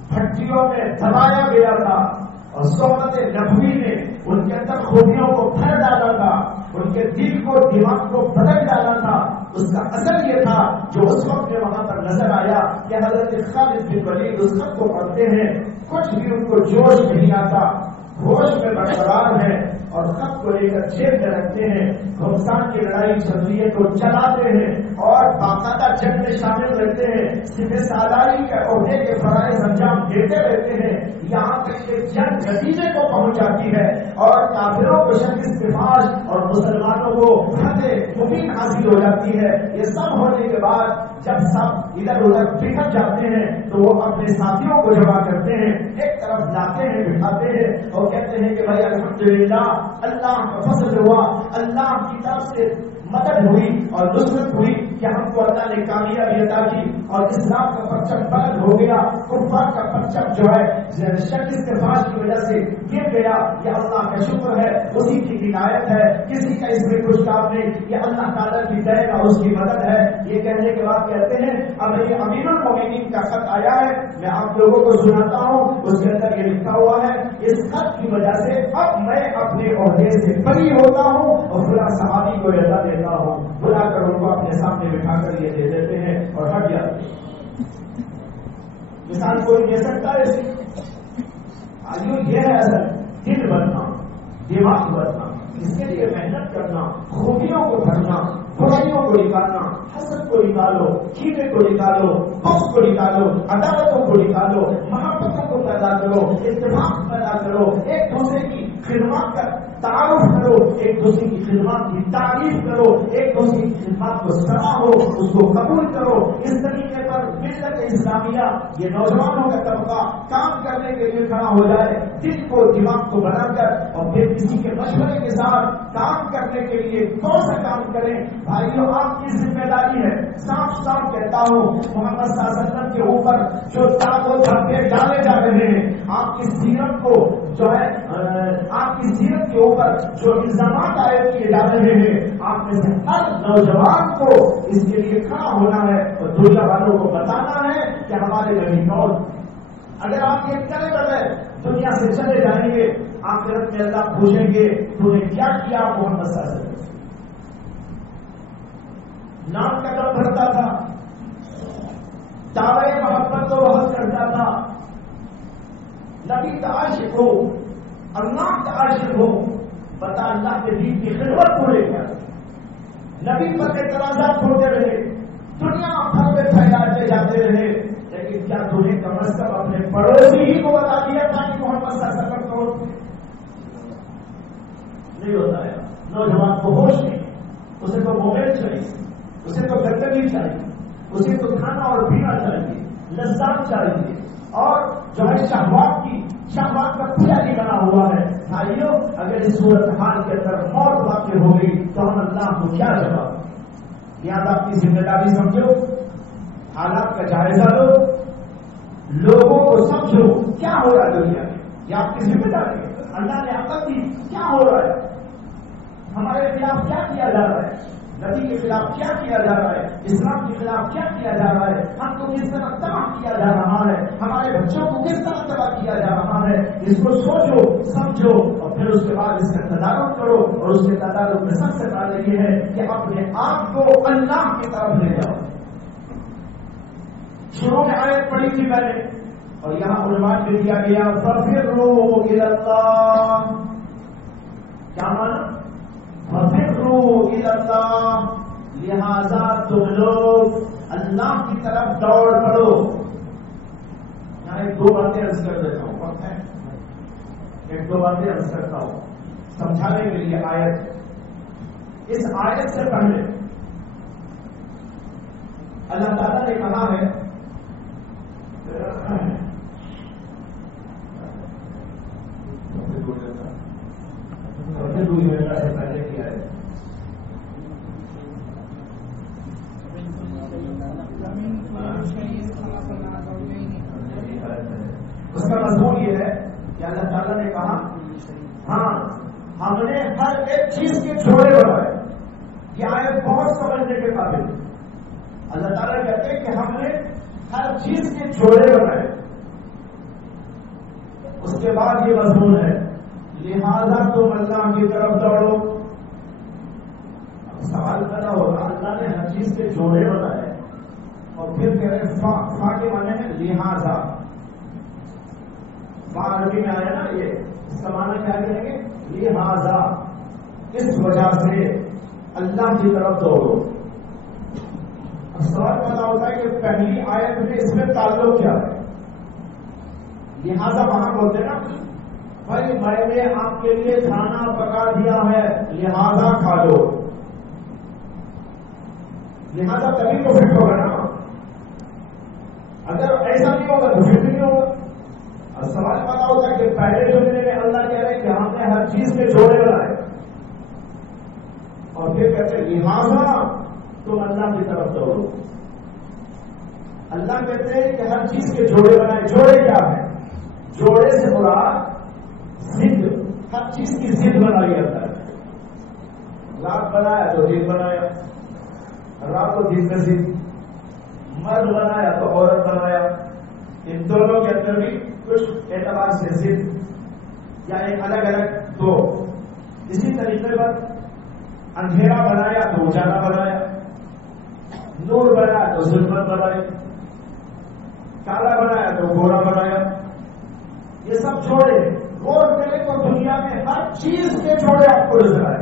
بھٹیوں میں دبایا گیا تھا، اور صحبت نبوی نے ان کے اندر خوبیوں کو بھر ڈالا تھا، ان کے دل کو دماغ کو بدل ڈالا تھا، اس کا اثر یہ تھا جو اس وقت میں وہاں پر نظر آیا کہ حضرت خالد بن ولید اس خط کو پڑھتے ہیں، کچھ بھی ان کو جوش نہیں آتا، ہوش میں برقرار ہے اور خط کو لے کر جیب میں رکھتے ہیں. خمسان کی لڑائی چل رہی ہے تو چلاتے ہیں اور باقاعدہ جنگ میں شامل رہتے ہیں، سپہ سالاری کے عہدے کے فرائض انجام دیتے رہتے ہیں، یہاں تک کہ جنگ نتیجے کو پہنچ جاتی ہے اور کافروں کو شکست فاش اور مسلمانوں کو فتح مبین حاصل ہو جاتی ہے. یہ سب ہونے کے بعد جب سب ادھر ادھر بکھر جاتے ہیں تو وہ اپنے ساتھیوں کو جمع کرتے ہیں، ایک طرف لاتے ہیں، بٹھاتے ہیں اور کہتے ہیں کہ بھائی الحمدللہ اللہ کا فضل ہوا، اللہ کی طرف سے مدد ہوئی اور نصرت ہوئی کہ ہم کو اللہ نے کامیابی عطا کی اور اسلام کا پرچم بلند ہو گیا. کفار کا پرچم جو ہے شکست فاش کی وجہ سے گر گیا. یہ اللہ کا شکر ہے، اسی کی عنایت ہے، کسی کا اس میں کچھ کام نہیں، یہ اللہ تعالیٰ کی دیا اور اس کی مدد ہے. یہ کہنے کے بعد کہتے ہیں اب یہ امیر المومنین کا خط آیا ہے، میں آپ لوگوں کو سناتا ہوں. اس کے اندر یہ لکھا ہوا ہے اس خط کی وجہ سے اب میں اپنے عہدے سے بری ہوتا ہوں اور فلاں صحابی کو عطا دیتا ہوں. بلا کر ان کو اپنے سامنے بٹھا کر یہ دے دیتے ہیں اور ہٹ جاتے ہیں. مثال کوئی دے سکتا ہے یہ ہے اصل دل بننا، دماغ بننا، اس کے لیے محنت کرنا، خوبیوں کو بھرنا، برائیوں کو نکالنا، حسد کو نکالو، کینے کو نکالو، بغض کو نکالو، عداوتوں کو نکالو، محبتوں کو پیدا کرو، اتفاق پیدا کرو، ایک دوسرے کی خدمات کا تعارف کرو، ایک دوسرے کی خدمات کی تعریف کرو، ایک دوسرے کی خدمات کو سراہو، اس کو قبول کرو. اس طریقے پر ملت اسلامیہ یہ نوجوانوں کا طبقہ کام کرنے کے لیے کھڑا ہو جائے، دل کو دماغ کو بنا کر اور پھر کسی کے مشورے کے ساتھ کام کرنے کے لیے کون سا کام کریں. بھائیوں آپ کی ذمہ داری ہے، صاف صاف کہتا ہوں، محمد صلی اللہ علیہ وسلم کے اوپر جو داغ و دھبے ڈالے جا رہے ہیں، آپ کی سیرت کو جو ہے آپ کی سیرت کے اوپر جو الزامات عائد کیے جا رہے ہیں، آپ میں سے ہر نوجوان کو اس کے لیے کھڑا ہونا ہے اور دنیا والوں کو بتانا ہے کہ ہمارے نبی کون. اگر آپ یہ کرے بغیر دنیا سے چلے جائیں گے، آخرت میں اللہ پوچھیں گے تو نے کیا کیا محمد صلی اللہ علیہ وسلم. نام کا دم بھرتا تھا، دعوے محبت کو بہت کرتا تھا، نبی کا عاشق ہو، اللہ کا عاشق ہو، بتا اللہ کے دین کی خدمت کو لے کر نبی پر اعتراضات ہوتے رہے، دنیا بھر میں پھیلاتے جاتے رہے، لیکن کیا تمہیں کم از کم اپنے پڑوسی ہی کو بتا دیا تھا کہ محمد صلی اللہ علیہ وسلم کون؟ نہیں ہوتا ہے. نوجوان کو ہوش نہیں، اسے تو موبائل چاہیے، اسے تو گندگی چاہیے، اسے تو کھانا اور پینا چاہیے، لذات چاہیے، اور جو ہے شہوات کا پورا نہیں بنا ہوا ہے. بھائیوں اگر اس صورت حال کے اندر موت واقع ہو گئی تو ہم اللہ کو کیا جواب؟ یاد آپ کی ذمہ داری سمجھو، حالات کا جائزہ لو، لوگوں کو سمجھو کیا ہو رہا ہے دنیا میں، یہ آپ کی ذمہ داری ہے. اللہ نے عقل دی، کیا ہو رہا ہے، ہمارے خلاف کیا کیا جا رہا ہے، نبی کے خلاف کیا کیا جا رہا ہے، اسلام کے خلاف کیا کیا جا رہا ہے، ہم کو کس طرح تباہ کیا جا رہا ہے، ہمارے بچوں کو کس طرح تباہ کیا جا رہا ہے. اس کو سوچو، سمجھو اور پھر اس کے بعد اس کا تدارک کرو. اور اس کے تدارک میں سب سے پہلے یہ ہے کہ اپنے آپ کو اللہ کی طرف لے جاؤ. شروع میں آیت پڑھی تھی میں نے اور یہاں عنوان بھی دیا گیا فَفِرُّوا إِلَى اللَّهِ. کیا مانا؟ فَفِرُّوا إِلَى اللَّهِ، لہذا تم لوگ اللہ کی طرف دوڑ پڑو. یہاں ایک دو باتیں عرض کر دیتا ہوں، وقت ہے ایک دو باتیں عرض کرتا ہوں سمجھانے کے لیے. آیت، اس آیت سے پہلے اللہ تعالیٰ نے کہا ہے سے پہلے کیا ہے اس کا مضمون یہ ہے کہ اللہ تعالیٰ نے کہا ہاں ہم نے ہر ایک چیز کے جوڑے بنائے. یہ آیت بہت سمجھنے کے قابل. اللہ تعالیٰ کہتے ہیں کہ ہم نے ہر چیز کے جوڑے بنائے. اس کے بعد یہ مضمون ہے لہذا تم اللہ کی طرف دوڑو. اب سوال پیدا ہوگا اللہ نے ہر چیز کے جوڑے بنائے اور پھر کہہ رہے فا کے معنی ہے لہذا. عربی میں آیا نا یہ، اس کا معنی کیا کریں گے؟ لہذا، اس وجہ سے اللہ کی طرف دوڑو. اب سوال پیدا ہوتا ہے کہ پہلی آیت میں اس میں تعلق کیا ہے؟ لہذا وہاں بولتے نا بھائی میں نے آپ کے لیے کھانا پکا دیا ہے لہذا کھا لو. لہذا تبھی تو فٹ ہوگا نا. اگر ایسا نہیں ہوگا تو فٹ نہیں ہوگا. سوال پتا ہوتا ہے کہ پہلے جملے میں اللہ کہہ رہے کہ ہم نے ہر چیز کے جوڑے بنائے اور پھر کہتے ہیں لہذا تم اللہ کی طرف دوڑو. اللہ کہتے ہیں کہ ہر چیز کے جوڑے بنائے. جوڑے کیا ہے؟ جوڑے سے مراد ضد. ہر چیز کی ضد بنائی جاتا ہے. رات بنایا تو دن بنایا، رات و دن میں ضد. مرد بنایا تو عورت بنایا. ان دونوں کے اندر بھی کچھ اعتبار سے ضد یا ایک الگ الگ دو. اسی طریقے پر اندھیرا بنایا تو اجالا بنایا، نور بنایا تو ظلمت بنائی، کالا بنایا تو گورا بنایا. یہ سب جوڑے. غور کریں تو دنیا میں ہر چیز کے جوڑے آپ کو نظر آئے.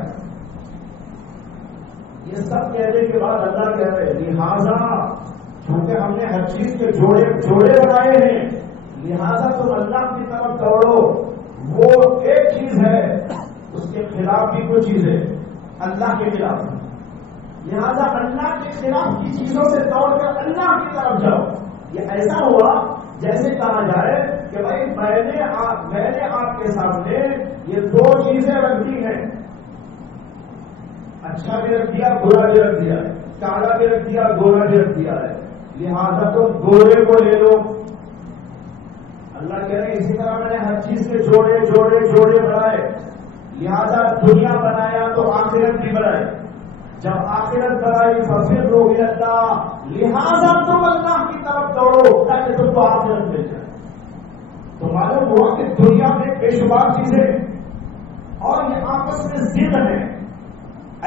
یہ سب کہنے کے بعد اللہ کہہ رہے لہذا کیونکہ ہم نے ہر چیز کے جوڑے بنائے ہیں لہذا تم اللہ کی طرف دوڑو. وہ ایک چیز ہے، اس کے خلاف بھی کوئی چیز ہے اللہ کے خلاف. لہذا اللہ کے خلاف کی چیزوں سے دوڑ کر اللہ کی طرف جاؤ. یہ ایسا ہوا جیسے کہا جائے کہ بھائی میں نے آپ کے سامنے یہ دو چیزیں رکھ دی ہیں، اچھا بھی رکھ دیا برا بھی رکھ دیا، کالا بھی رکھ دیا گورا بھی رکھ دیا ہے، لہذا تم گورے کو لے لو. اللہ کہہ رہے ہیں اسی طرح میں نے ہر چیز کے جوڑے بنائے. لہذا دنیا بنایا تو آخرت بھی بنائے. جب آخرت بنائی فَفِرُّوا إِلَى اللَّهِ، لہذا تم اللہ کی طرف دوڑو تاکہ تم کو آخرت مل جائے. تو معلوم ہوا کہ دنیا میں بے شمار چیزیں اور یہ آپس میں ضد ہیں.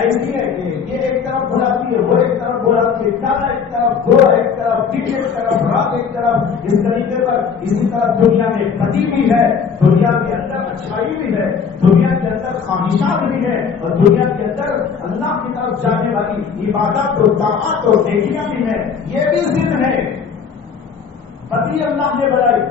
ایسی ہے کہ یہ ایک طرف بلاتی ہے، وہ ایک طرف بلاتی ہے، کالا ایک طرف، گورا ایک طرف، دن ایک طرف، رات ایک طرف. اس طریقے پر اسی طرح دنیا میں بدی بھی ہے، دنیا کے اندر اچھائی بھی ہے، دنیا کے اندر خواہشات بھی ہے اور دنیا کے اندر اللہ کی طرف جانے والی عبادت اور طاعت اور نیکیاں بھی ہے. یہ بھی ضد ہے. بدی اللہ نے بنائی،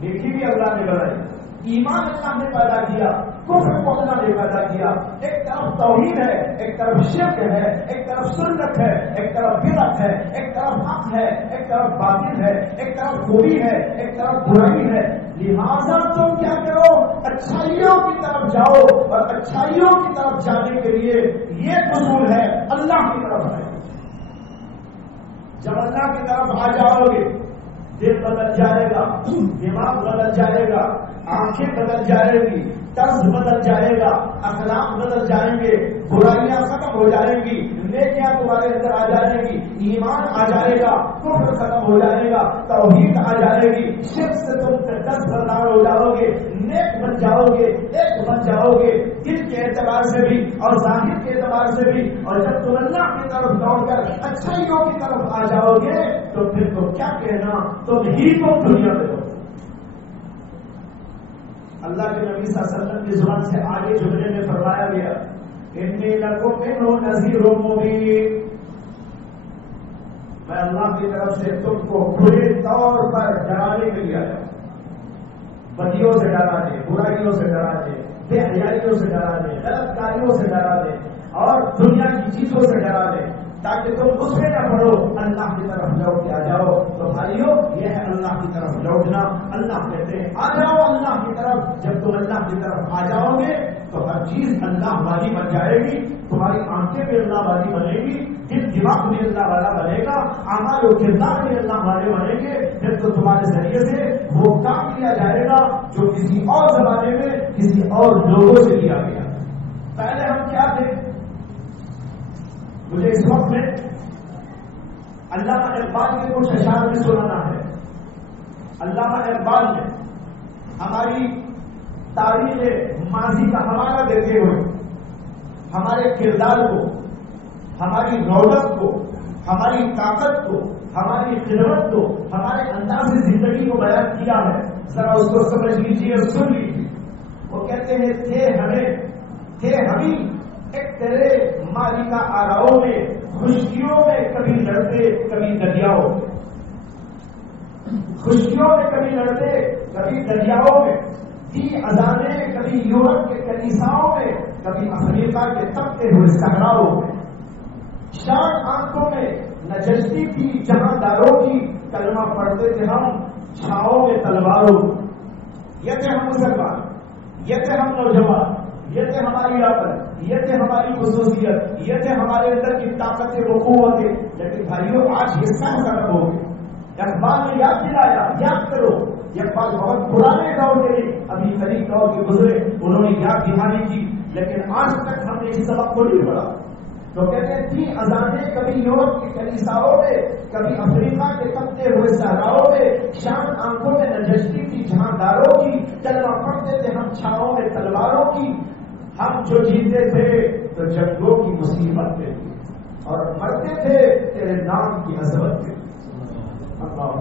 نیکی بھی اللہ نے بنائی. ایمان اللہ نے پیدا کیا، کفر کو اللہ نے پیدا کیا. ایک طرف توحید ہے، ایک طرف شرک ہے، ایک طرف سنت ہے، ایک طرف بدعت ہے، ایک طرف حق ہے، ایک طرف باطل ہے، ایک طرف خوبی ہے، ایک طرف برائی ہے. لہذا تم کیا کرو؟ اچھائیوں کی طرف جاؤ اور اچھائیوں کی طرف جانے کے لیے یہ اصول ہے اللہ کی طرف ہے. جب اللہ کی طرف آ جاؤ گے دل بدل جائے گا، دماغ بدل جائے گا، آنکھیں بدل جائے گی، طرز بدل جائے گا، اخلاق بدل جائیں گے، برائیاں ختم ہو جائیں گی، نیکیاں تمہارے اندر آ جائے گی، ایمان آ جائے گا، کفر ختم ہو جائے گا، توحید آ جائے گی، شرک سے تم 10 بردار ہو جاؤ گے، نیک بن جاؤ گے، ایک بن جاؤ گے دل کے اعتبار سے بھی اور ظاہر کے اعتبار سے بھی. اور جب تم اللہ کی طرف دوڑ کر اچھائیوں کی طرف آ جاؤ گے تو پھر تو کیا کہنا، تم ہی تو دنیا میں ہو. اللہ کے نبی صلی اللہ علیہ وسلم کی زبان سے آگے جملے میں فرمایا گیا انی لکم منہ نذیر مبین، میں اللہ کی طرف سے تم کو کھلے طور پر ڈرانے کے لیے آیا، بدیوں سے ڈرانے، برائیوں سے ڈرانے، بے حیائیوں سے ڈرانے، غلط کاریوں سے ڈرانے اور دنیا کی چیزوں سے ڈرانے، تاکہ تم اس میں نہ پڑو، اللہ کی طرف لوٹ کے آ جاؤ۔ تو بھائیو یہ ہے اللہ کی طرف لوٹنا۔ اللہ کہتے ہیں آ جاؤ اللہ کی طرف۔ جب تم اللہ کی طرف آ جاؤ گے تو ہر چیز اللہ والی بن جائے گی، تمہاری آنکھیں بھی اللہ والی بنے گی، دل دماغ بھی اللہ والا بنے گا، اعمال و کردار بھی اللہ والے بنیں گے۔ پھر تو تمہارے ذریعے سے وہ کام کیا جائے گا جو کسی اور زمانے میں کسی اور لوگوں سے کیا گیا۔ پہلے ہم کیا تھے؟ مجھے اس وقت میں علامہ اقبال کے کچھ اشعار بھی سنانا ہے۔ علامہ اقبال نے ہماری تاریخ ماضی کا حوالہ دیتے ہوئے ہمارے کردار کو، ہماری رونق کو، ہماری طاقت کو، ہماری خدمت کو، ہمارے انداز زندگی کو بیان کیا ہے۔ ذرا اس کو سمجھ لیجیے اور سن لیجیے۔ وہ کہتے ہیں تھے ہمیں ایک تیرے مالکہ آراؤں میں، خشکیوں میں کبھی لڑتے کبھی دریاؤں میں، خشکیوں میں کبھی لڑتے کبھی دریاؤں میں، تھی اذانیں کبھی یورپ کے کلیساؤں میں، کبھی افریقہ کے تپتے ہوئے صحراؤں میں، شان آنکھوں میں نجستی تھی جہاں داروں کی، کلمہ پڑھتے تھے ہم چھاؤں میں تلواروں میں۔ یہ تھے ہم مسلمان، یہ تھے ہم نوجوان، یہ تھے ہماری عقل، یہ تھے ہماری خصوصیت، یہ تھے ہمارے اندر کی طاقتیں و قوتیں۔ لیکن بھائیو آج یہ سب ختم ہو گئے۔ اقبال نے یاد دلایا، یاد کرو، یہ بات بہت پرانے دور کے ابھی قریب دور کے گزرے، انہوں نے یاد دہانی کی، لیکن آج تک ہم نے اس سبق کو نہیں پڑھا۔ تو کہتے ہیں تھی اذانیں کبھی یورپ کے کلیساؤں میں، کبھی افریقہ کے تپتے ہوئے صحراؤں میں، شان آنکھوں میں نجستی تھی جہاں داروں کی، کلمہ پڑھتے تھے ہم چھاؤں میں تلواروں کی۔ ہم جو جیتے تھے تو جنگوں کی مصیبت کے لیے، اور مرتے تھے تیرے نام کی عظمت کے لیے۔ اللہ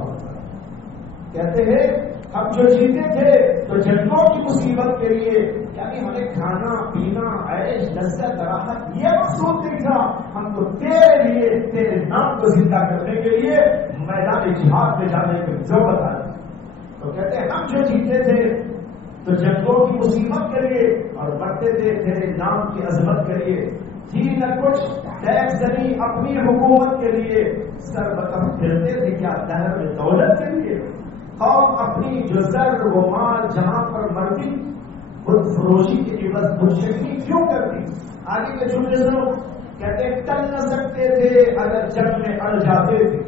کہتے ہیں ہم جو جیتے تھے تو جنگوں کی مصیبت کے لیے، یعنی ہمیں کھانا پینا عیش لذت راحت یہ مقصود نہیں تھا، ہم تو تیرے لیے تیرے نام کو زندہ کرنے کے لیے میدان جہاد میں جانے کے جو بتایا۔ تو کہتے ہیں ہم جو جیتے تھے تو جنگوں کی مصیبت کے لیے، اور مرتے تھے تیرے نام کی عظمت کے لیے، تھی نہ کچھ ٹیکس دنی اپنی حکومت کے لیے، سر بکف پھرتے تھے کیا دہر میں دولت کے لیے، قوم اپنی جو زر و مال جہاں پر مرتی، خود فروشی کے عوض بتشکنی کیوں کرتی۔ آگے کے جملے سنو، کہتے ٹل نہ سکتے تھے اگر جنگ میں اڑ جاتے تھے،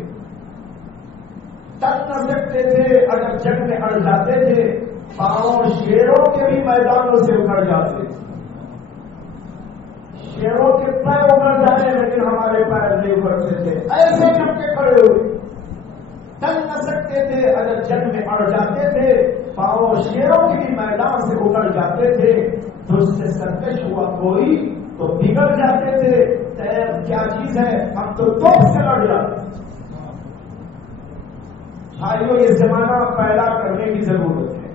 ٹل نہ سکتے تھے اگر جنگ میں اڑ جاتے تھے، پاؤں شیروں کے بھی میدانوں سے اکڑ جاتے تھے۔ شیروں کے پیر اکڑ جاتے لیکن ہمارے پیر نہیں اکڑتے تھے، ایسے جم کے کھڑے ہوئے۔ ٹل نہ سکتے تھے اگر جنگ میں اڑ جاتے تھے، پاؤں شیروں کے بھی میدان سے اکڑ جاتے تھے، تجھ سے سرکش ہوا کوئی تو بگڑ جاتے تھے، تیر کیا چیز ہے ہم تو توپ سے لڑ جاتے۔ بھائیو یہ زمانہ پیدا کرنے کی ضرورت ہے،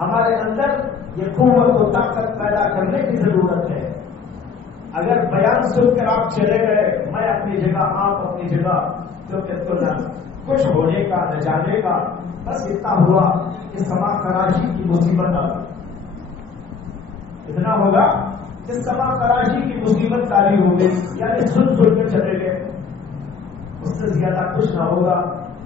ہمارے اندر یہ قوت و طاقت پیدا کرنے کی ضرورت ہے۔ اگر بیان سن کر آپ چلے گئے، میں اپنی جگہ آپ اپنی جگہ، تو پھر تو نہ کچھ ہونے کا نہ جانے کا، بس اتنا ہوا کہ سما خراشی کی مصیبت آ گئی۔ اتنا ہوگا کہ سما خراشی کی مصیبت تاری ہو گئی، یعنی سن کر چلے گئے، اس سے زیادہ کچھ نہ ہوگا۔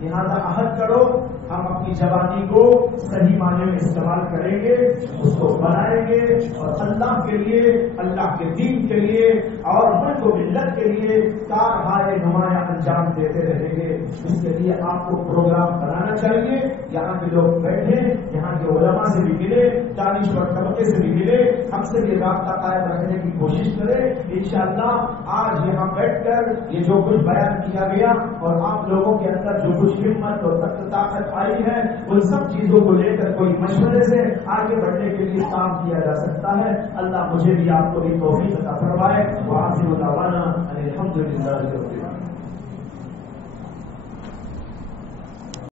لہٰذا عہد کرو ہم اپنی جوانی کو صحیح معنی میں استعمال کریں گے، اس کو بنائیں گے، اور اللہ کے لیے، اللہ کے دین کے لیے اور ملک و ملت کے لیے کارہائے نمایاں انجام دیتے رہیں گے۔ اس کے لیے آپ کو پروگرام بنانا چاہیے، یہاں کے لوگ بیٹھے، یہاں کے علماء سے بھی ملے، دانشور طبقے سے بھی ملے، ہم سے یہ رابطہ قائم رکھنے کی کوشش کریں۔ انشاءاللہ آج یہاں بیٹھ کر یہ جو کچھ بیان کیا گیا اور آپ لوگوں کے اندر جو کچھ ہمت اور طاقت آئی ہے، ان سب چیزوں کو لے کر کوئی مشورے سے آگے بڑھنے کے لیے کام کیا جا سکتا ہے۔ اللہ مجھے بھی آپ کو بھی توفیق عطا فرمائے۔ وآخر دعوانا ان الحمد للہ رب العالمین۔